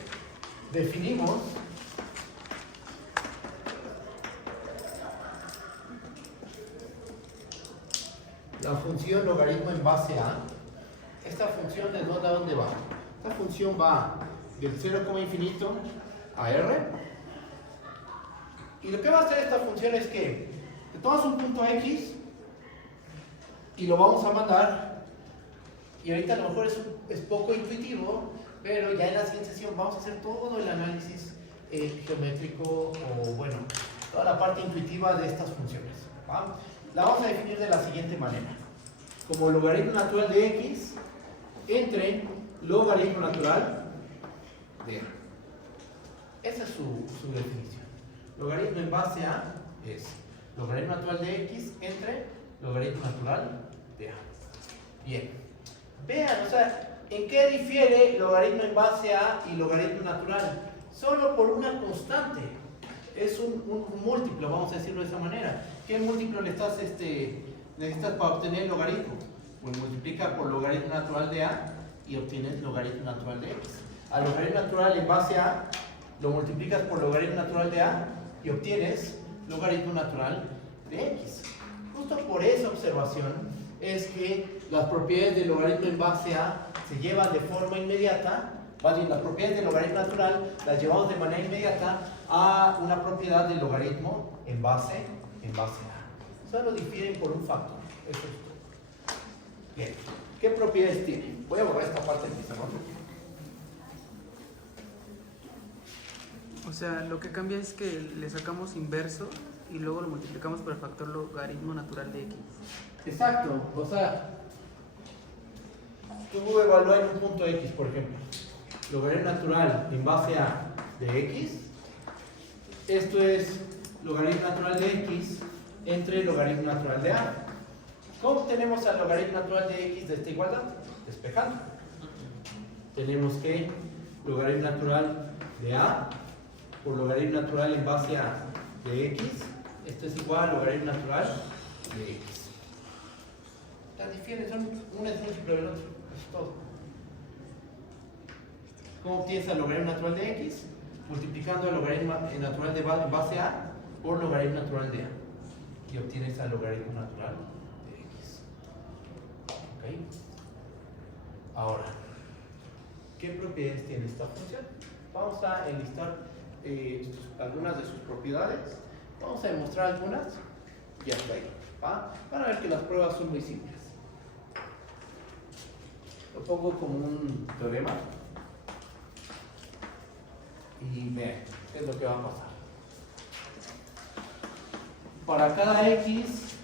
Definimos la función logaritmo en base a. Esta función de dónde va. Esta función va del 0, infinito a R. Y lo que va a hacer esta función es que te tomas un punto X y lo vamos a mandar. Y ahorita a lo mejor es poco intuitivo, pero ya en la siguiente sesión vamos a hacer todo el análisis geométrico o bueno, toda la parte intuitiva de estas funciones. ¿Va? La vamos a definir de la siguiente manera. Como logaritmo natural de X entre logaritmo natural de A. Esa es su definición. Logaritmo en base a es logaritmo natural de X entre logaritmo natural de A. Bien. Vean, o sea, ¿en qué difiere logaritmo en base a y logaritmo natural? Solo por una constante. Es un múltiplo, vamos a decirlo de esa manera. ¿Qué múltiplo necesitas para obtener el logaritmo? Pues multiplica por logaritmo natural de A y obtienes logaritmo natural de X. Al logaritmo natural en base a lo multiplicas por logaritmo natural de A y obtienes logaritmo natural de X. Justo por esa observación es que las propiedades del logaritmo en base a se llevan de forma inmediata, las propiedades del logaritmo natural las llevamos de manera inmediata a una propiedad del logaritmo en base a. Solo difieren por un factor. Eso es todo. Bien. ¿Qué propiedades tiene? Voy a borrar esta parte del pizarrón. O sea, lo que cambia es que le sacamos inverso y luego lo multiplicamos por el factor logaritmo natural de X. Exacto. O sea, tú evalúas en un punto X, por ejemplo. Logaritmo natural en base a de X. Esto es logaritmo natural de X entre logaritmo natural de A. ¿Cómo obtenemos el logaritmo natural de X de esta igualdad? Despejando. Tenemos que logaritmo natural de A por logaritmo natural en base a de X. Esto es igual a logaritmo natural de X. Las difieren, son uno es múltiplo del otro. Eso es todo. ¿Cómo obtienes el logaritmo natural de X? Multiplicando el logaritmo natural de base A por logaritmo natural de A. Y obtienes el logaritmo natural de X. ¿Ok? Ahora, ¿qué propiedades tiene esta función? Vamos a enlistar algunas de sus propiedades. Vamos a demostrar algunas y hasta ahí. ¿Va? Van a ver que las pruebas son muy simples. Lo pongo como un teorema. Y vean, ¿qué es lo que va a pasar? Para cada X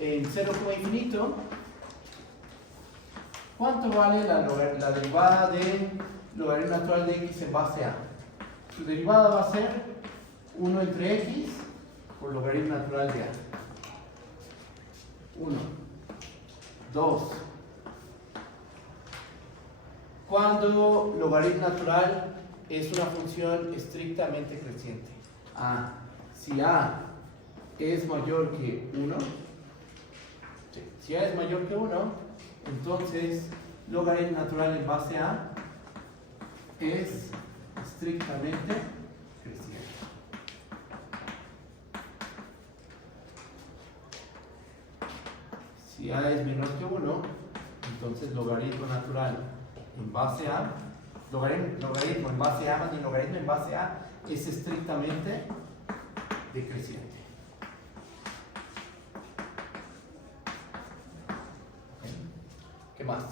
en 0, infinito, ¿cuánto vale la derivada de logaritmo natural de X en base a? Su derivada va a ser 1 entre x por logaritmo natural de a. 1. 2. Cuando logaritmo natural es una función estrictamente creciente. A. Si a es mayor que 1, si a es mayor que 1, entonces logaritmo natural en base a es estrictamente creciente. Si a es menor que 1, entonces logaritmo natural en base a, logaritmo en base a más ni logaritmo en base a es estrictamente decreciente. ¿Qué más?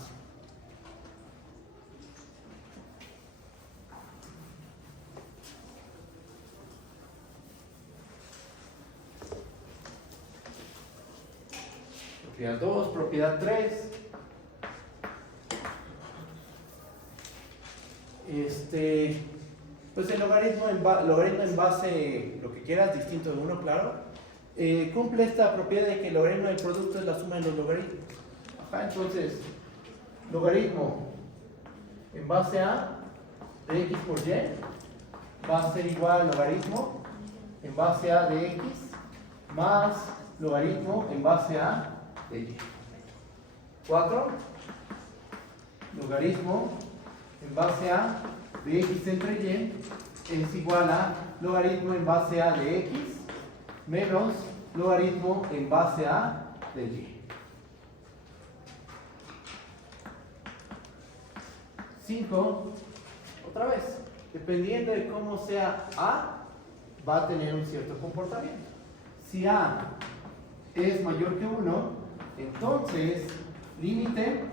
Propiedad 2, propiedad 3. Pues el logaritmo en base, lo que quieras, distinto de 1, claro, cumple esta propiedad de que el logaritmo del producto es la suma de los logaritmos. Ajá, entonces, logaritmo en base a de x por y va a ser igual a logaritmo en base a de x más logaritmo en base a de y. 4. Logaritmo en base a de x entre y es igual a logaritmo en base a de x menos logaritmo en base a de y. 5. Otra vez, dependiendo de cómo sea a, va a tener un cierto comportamiento. Si a es mayor que 1, entonces límite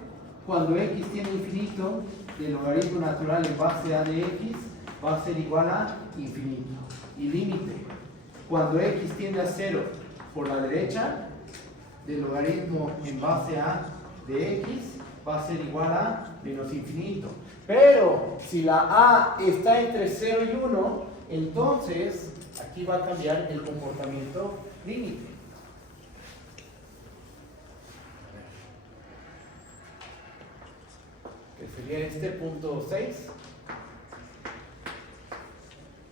cuando x tiene infinito del logaritmo natural en base a de x va a ser igual a infinito. Y límite cuando x tiende a 0 por la derecha del logaritmo en base a de x va a ser igual a menos infinito. Pero si la a está entre 0 y 1, entonces aquí va a cambiar el comportamiento límite. Que sería este punto 6.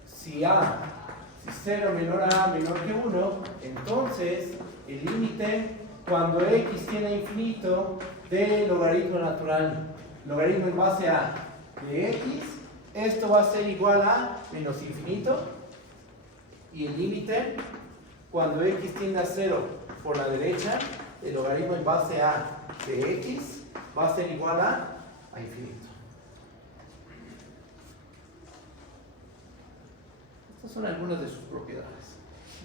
Si 0 menor a menor que 1, entonces el límite cuando x tiene a infinito del logaritmo natural, logaritmo en base a de x, esto va a ser igual a menos infinito, y el límite cuando x tiende a 0 por la derecha, el logaritmo en base a de x va a ser igual a infinito. Estas son algunas de sus propiedades.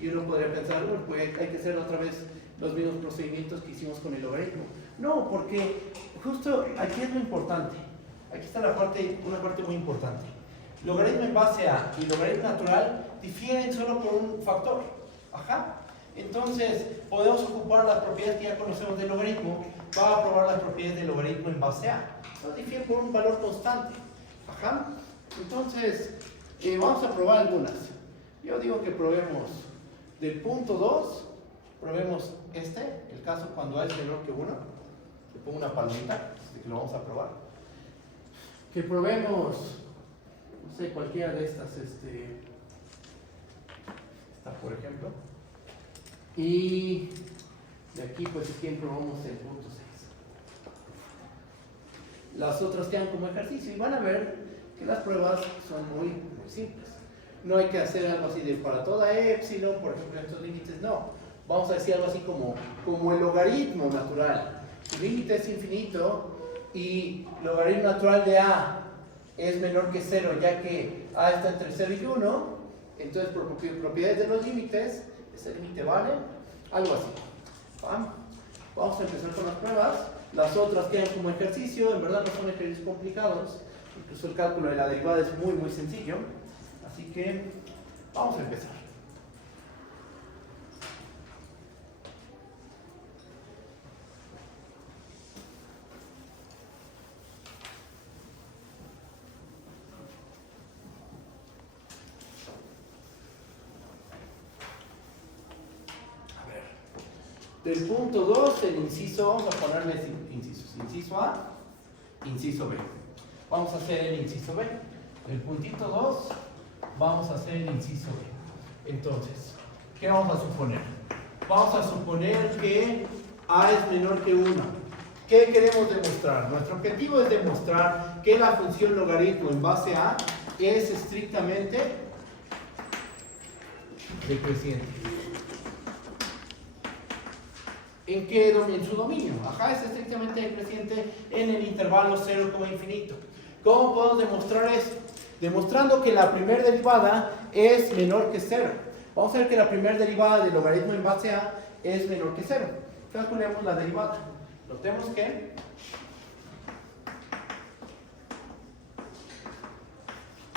Y uno podría pensar, bueno, pues hay que hacer otra vez los mismos procedimientos que hicimos con el logaritmo. No, porque justo aquí es lo importante. Aquí está una parte muy importante. Logaritmo en base a y logaritmo natural difieren solo por un factor. Ajá. Entonces, podemos ocupar las propiedades que ya conocemos del logaritmo para probar las propiedades del logaritmo en base a. No difieren por un valor constante. Ajá. Entonces, vamos a probar algunas. Yo digo que probemos del punto 2, probemos el caso cuando a es menor que 1. Le pongo una palomita, así que lo vamos a probar. Que probemos, no sé, cualquiera de estas, esta por ejemplo. Y de aquí, pues, si quieren, probamos el punto 6. Las otras quedan como ejercicio y van a ver que las pruebas son muy simples. No hay que hacer algo así de para toda epsilon, por ejemplo, estos límites, no. Vamos a decir algo así como el logaritmo natural. El límite es infinito y logaritmo natural de a es menor que 0, ya que a está entre 0 y 1. Entonces, por propiedades de los límites, ese límite vale algo así. Vamos a empezar con las pruebas. Las otras quedan como ejercicio, en verdad no son ejercicios complicados. Incluso el cálculo de la derivada es muy, muy sencillo. Así que vamos a empezar. del punto 2, el inciso, vamos a ponerle incisos. Inciso A, inciso B. Vamos a hacer el inciso B. El puntito 2, vamos a hacer el inciso B. Entonces, ¿qué vamos a suponer? Vamos a suponer que A es menor que 1. ¿Qué queremos demostrar? Nuestro objetivo es demostrar que la función logaritmo en base a es estrictamente decreciente. ¿En qué en su dominio? Ajá, es estrictamente decreciente en el intervalo 0, infinito. ¿Cómo podemos demostrar eso? Demostrando que la primera derivada es menor que 0. Vamos a ver que la primera derivada del logaritmo en base a es menor que 0. Calculemos la derivada. Notemos que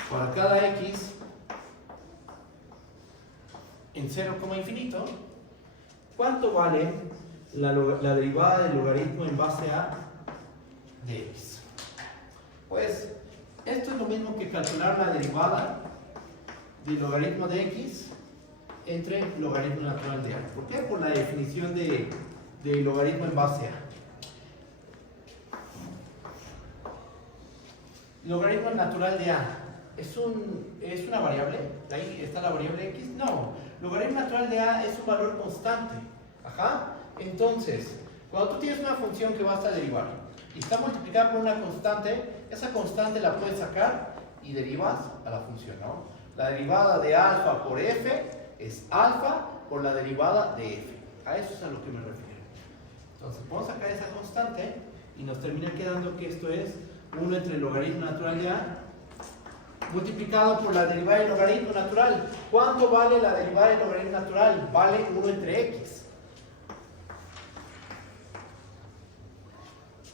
para cada x en 0, infinito, ¿cuánto vale la derivada del logaritmo en base a de x? Pues esto es lo mismo que calcular la derivada del logaritmo de x entre logaritmo natural de a. ¿Por qué? Por la definición de logaritmo en base a. Logaritmo natural de a es una variable. Ahí está la variable x. No, logaritmo natural de a es un valor constante. Ajá. Entonces, cuando tú tienes una función que vas a derivar y está multiplicada por una constante, esa constante la puedes sacar y derivas a la función, ¿no? La derivada de alfa por f es alfa por la derivada de f. A eso es a lo que me refiero. Entonces, podemos sacar esa constante y nos termina quedando que esto es 1 entre el logaritmo natural de a multiplicado por la derivada del logaritmo natural. ¿Cuánto vale la derivada del logaritmo natural? Vale 1 entre x.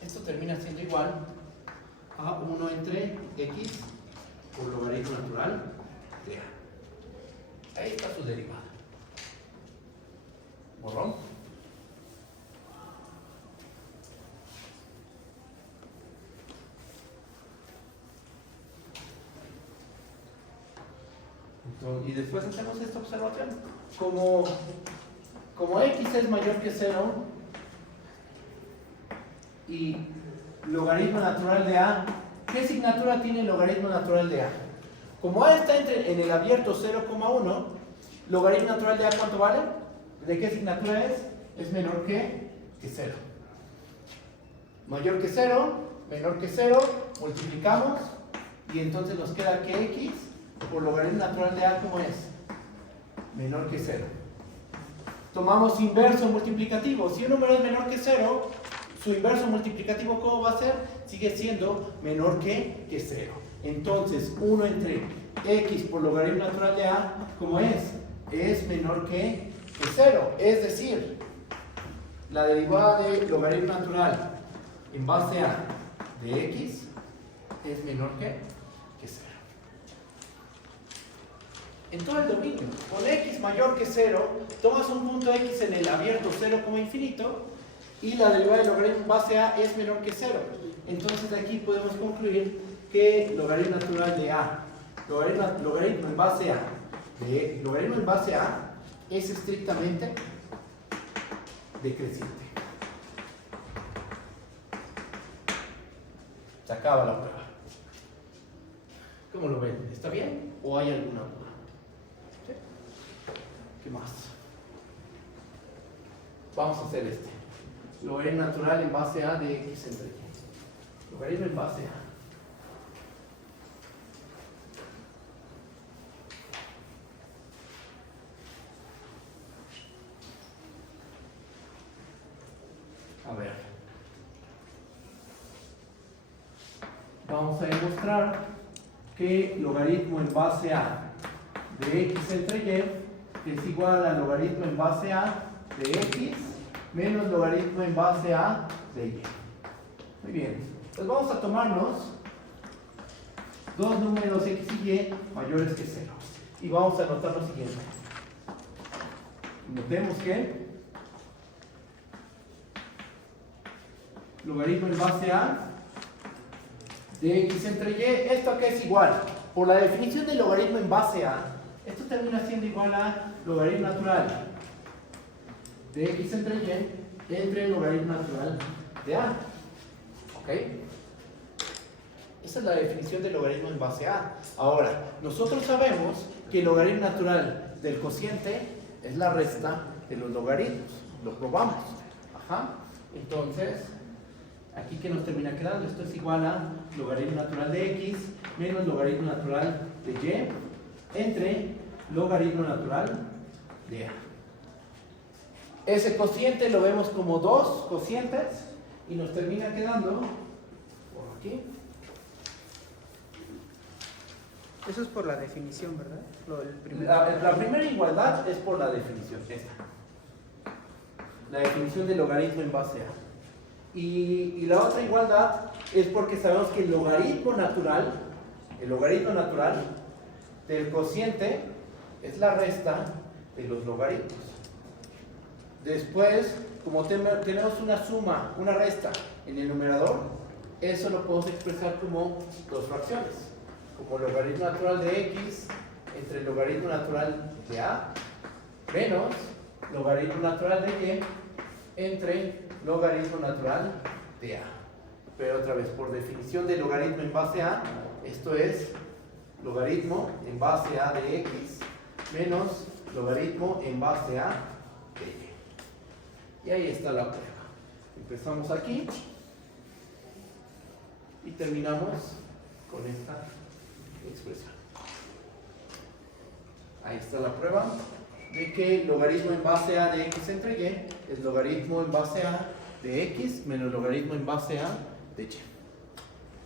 Esto termina siendo igual a 1 entre x por logaritmo natural de a. Ahí está su derivada. ¿Borrón? Y después hacemos esta observación. Como x es mayor que 0 y logaritmo natural de a, ¿qué asignatura tiene el logaritmo natural de a? Como a está en el abierto 0,1, logaritmo natural de a, ¿cuánto vale? ¿De qué asignatura es? Es menor que 0. Mayor que 0, menor que 0, multiplicamos y entonces nos queda que x por logaritmo natural de a, ¿cómo es? Menor que 0. Tomamos inverso multiplicativo. Si un número es menor que 0, su inverso multiplicativo, ¿cómo va a ser? Sigue siendo menor que 0. Entonces, 1 entre x por logaritmo natural de a, ¿cómo es? Es menor que 0. Es decir, la derivada de logaritmo natural en base a de x es menor que 0. En todo el dominio, con x mayor que 0, tomas un punto x en el abierto 0, infinito, y la derivada del logaritmo en base a es menor que 0. Entonces de aquí podemos concluir que logaritmo natural de a, logaritmo en base a, de logaritmo en base a es estrictamente decreciente. Se acaba la prueba. ¿Cómo lo ven? ¿Está bien? ¿O hay alguna duda? ¿Sí? ¿Qué más? Vamos a hacer este. Logaritmo natural en base a de x entre y. Logaritmo en base a. A ver. Vamos a demostrar que logaritmo en base a de x entre y es igual a logaritmo en base a de x menos logaritmo en base a de y. Muy bien. Pues vamos a tomarnos dos números x y y mayores que 0. Y vamos a anotar lo siguiente. Notemos que logaritmo en base a de x entre y, ¿esto qué es igual? Por la definición del logaritmo en base a, esto termina siendo igual a logaritmo natural de x entre y entre el logaritmo natural de A. ¿Ok? Esa es la definición del logaritmo en base a. Ahora, nosotros sabemos que el logaritmo natural del cociente es la resta de los logaritmos. Lo probamos. Ajá. Entonces, aquí que nos termina quedando, esto es igual a logaritmo natural de x menos logaritmo natural de y entre logaritmo natural de a. Ese cociente lo vemos como dos cocientes y nos termina quedando por aquí. Eso es por la definición, ¿verdad? La primera igualdad es por la definición, esta. La definición del logaritmo en base a. Y la otra igualdad es porque sabemos que el logaritmo natural del cociente es la resta de los logaritmos. Después, como tenemos una suma, una resta en el numerador, eso lo podemos expresar como dos fracciones, como logaritmo natural de x entre logaritmo natural de a menos logaritmo natural de y entre logaritmo natural de a. Pero otra vez, por definición de logaritmo en base a, esto es logaritmo en base a de x menos logaritmo en base a de y. Y ahí está la prueba. Empezamos aquí y terminamos con esta expresión. Ahí está la prueba de que logaritmo en base a de x entre y es logaritmo en base a de x menos logaritmo en base a de y.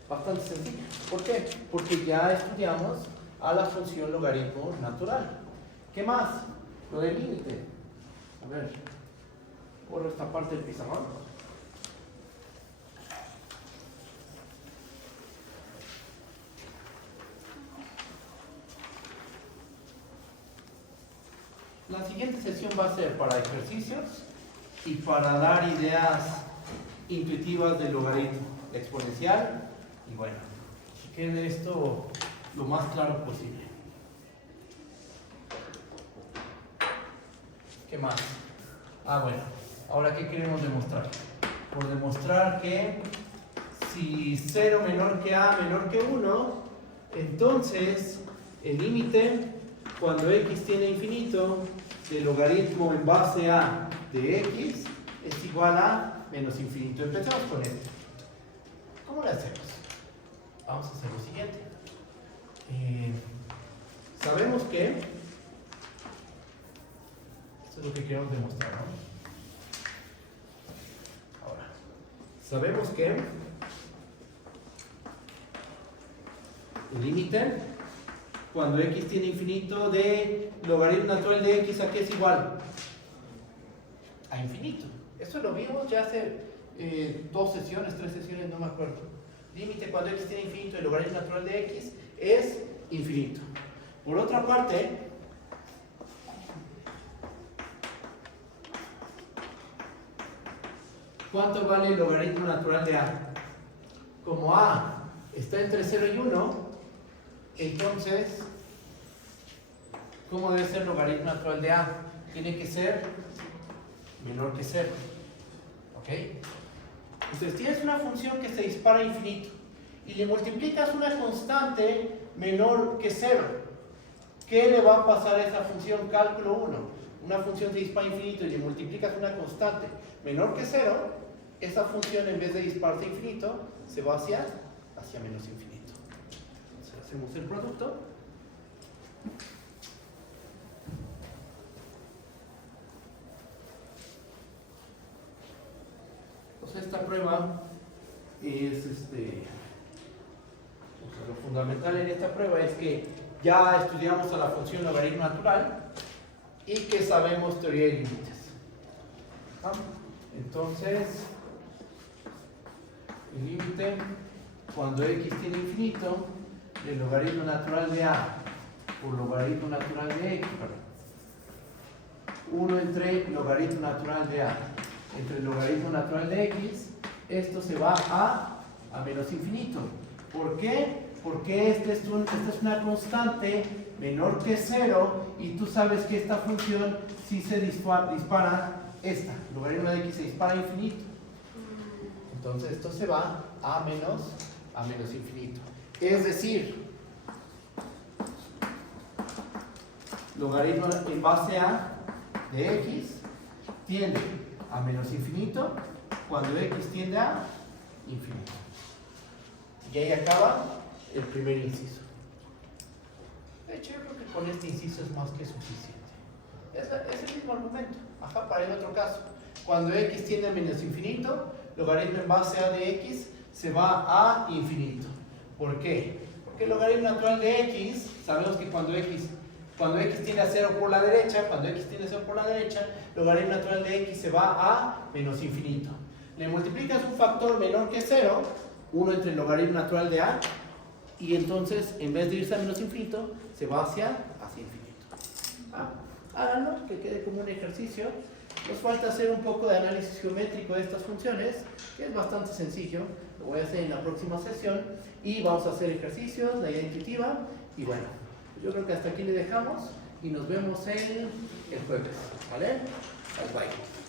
Bastante sencilla. ¿Por qué? Porque ya estudiamos a la función logaritmo natural. ¿Qué más? Lo del límite. A ver, borro esta parte del pizarrón. La siguiente sesión va a ser para ejercicios y para dar ideas intuitivas del logaritmo exponencial. Y bueno, que quede esto lo más claro posible. ¿Qué más? Bueno, ahora ¿qué queremos demostrar? Por demostrar que si 0 menor que a menor que 1, entonces el límite cuando x tiene infinito del logaritmo en base a de x es igual a menos infinito. Empecemos con esto. ¿Cómo lo hacemos? Vamos a hacer lo siguiente. Sabemos que esto es lo que queremos demostrar, ¿no? Ahora, sabemos que el límite cuando x tiene infinito de logaritmo natural de x, ¿a qué es igual? A infinito. Eso lo vimos ya hace 2 sesiones, 3 sesiones, no me acuerdo. Límite cuando x tiene infinito de logaritmo natural de x es infinito. Por otra parte, ¿cuánto vale el logaritmo natural de a? Como a está entre 0 y 1, entonces, ¿cómo debe ser el logaritmo natural de a? Tiene que ser menor que 0. ¿Ok? Entonces tienes una función que se dispara a infinito y le multiplicas una constante menor que 0. ¿Qué le va a pasar a esa función? Cálculo 1. Una función se dispara a infinito y le multiplicas una constante menor que 0. Esa función, en vez de dispararse a infinito, se va hacia menos infinito. Hacemos el producto. Entonces esta prueba es lo fundamental en esta prueba es que ya estudiamos a la función logaritmo natural y que sabemos teoría de límites. Entonces el límite cuando x tiene infinito del logaritmo natural de a por logaritmo natural de x, 1 entre logaritmo natural de a entre el logaritmo natural de x, esto se va a menos infinito. ¿Por qué? Porque esta es una constante menor que 0 y tú sabes que esta función sí se dispara esta, el logaritmo de x se dispara a infinito. Entonces esto se va a menos infinito. Es decir, logaritmo en base a de x tiende a menos infinito cuando x tiende a infinito. Y ahí acaba el primer inciso. De hecho, yo creo que con este inciso es más que suficiente. Es el mismo argumento. Ajá, para el otro caso. Cuando x tiende a menos infinito, logaritmo en base a de x se va a infinito. ¿Por qué? Porque el logaritmo natural de x, sabemos que cuando x tiende a 0 por la derecha, logaritmo natural de x se va a menos infinito. Le multiplicas un factor menor que 0, 1 entre el logaritmo natural de a, y entonces en vez de irse a menos infinito, se va hacia infinito. Háganlo, que quede como un ejercicio. Nos falta hacer un poco de análisis geométrico de estas funciones, que es bastante sencillo. Lo voy a hacer en la próxima sesión y vamos a hacer ejercicios, la idea intuitiva. Y bueno, yo creo que hasta aquí le dejamos y nos vemos el jueves. ¿Vale? Bye bye.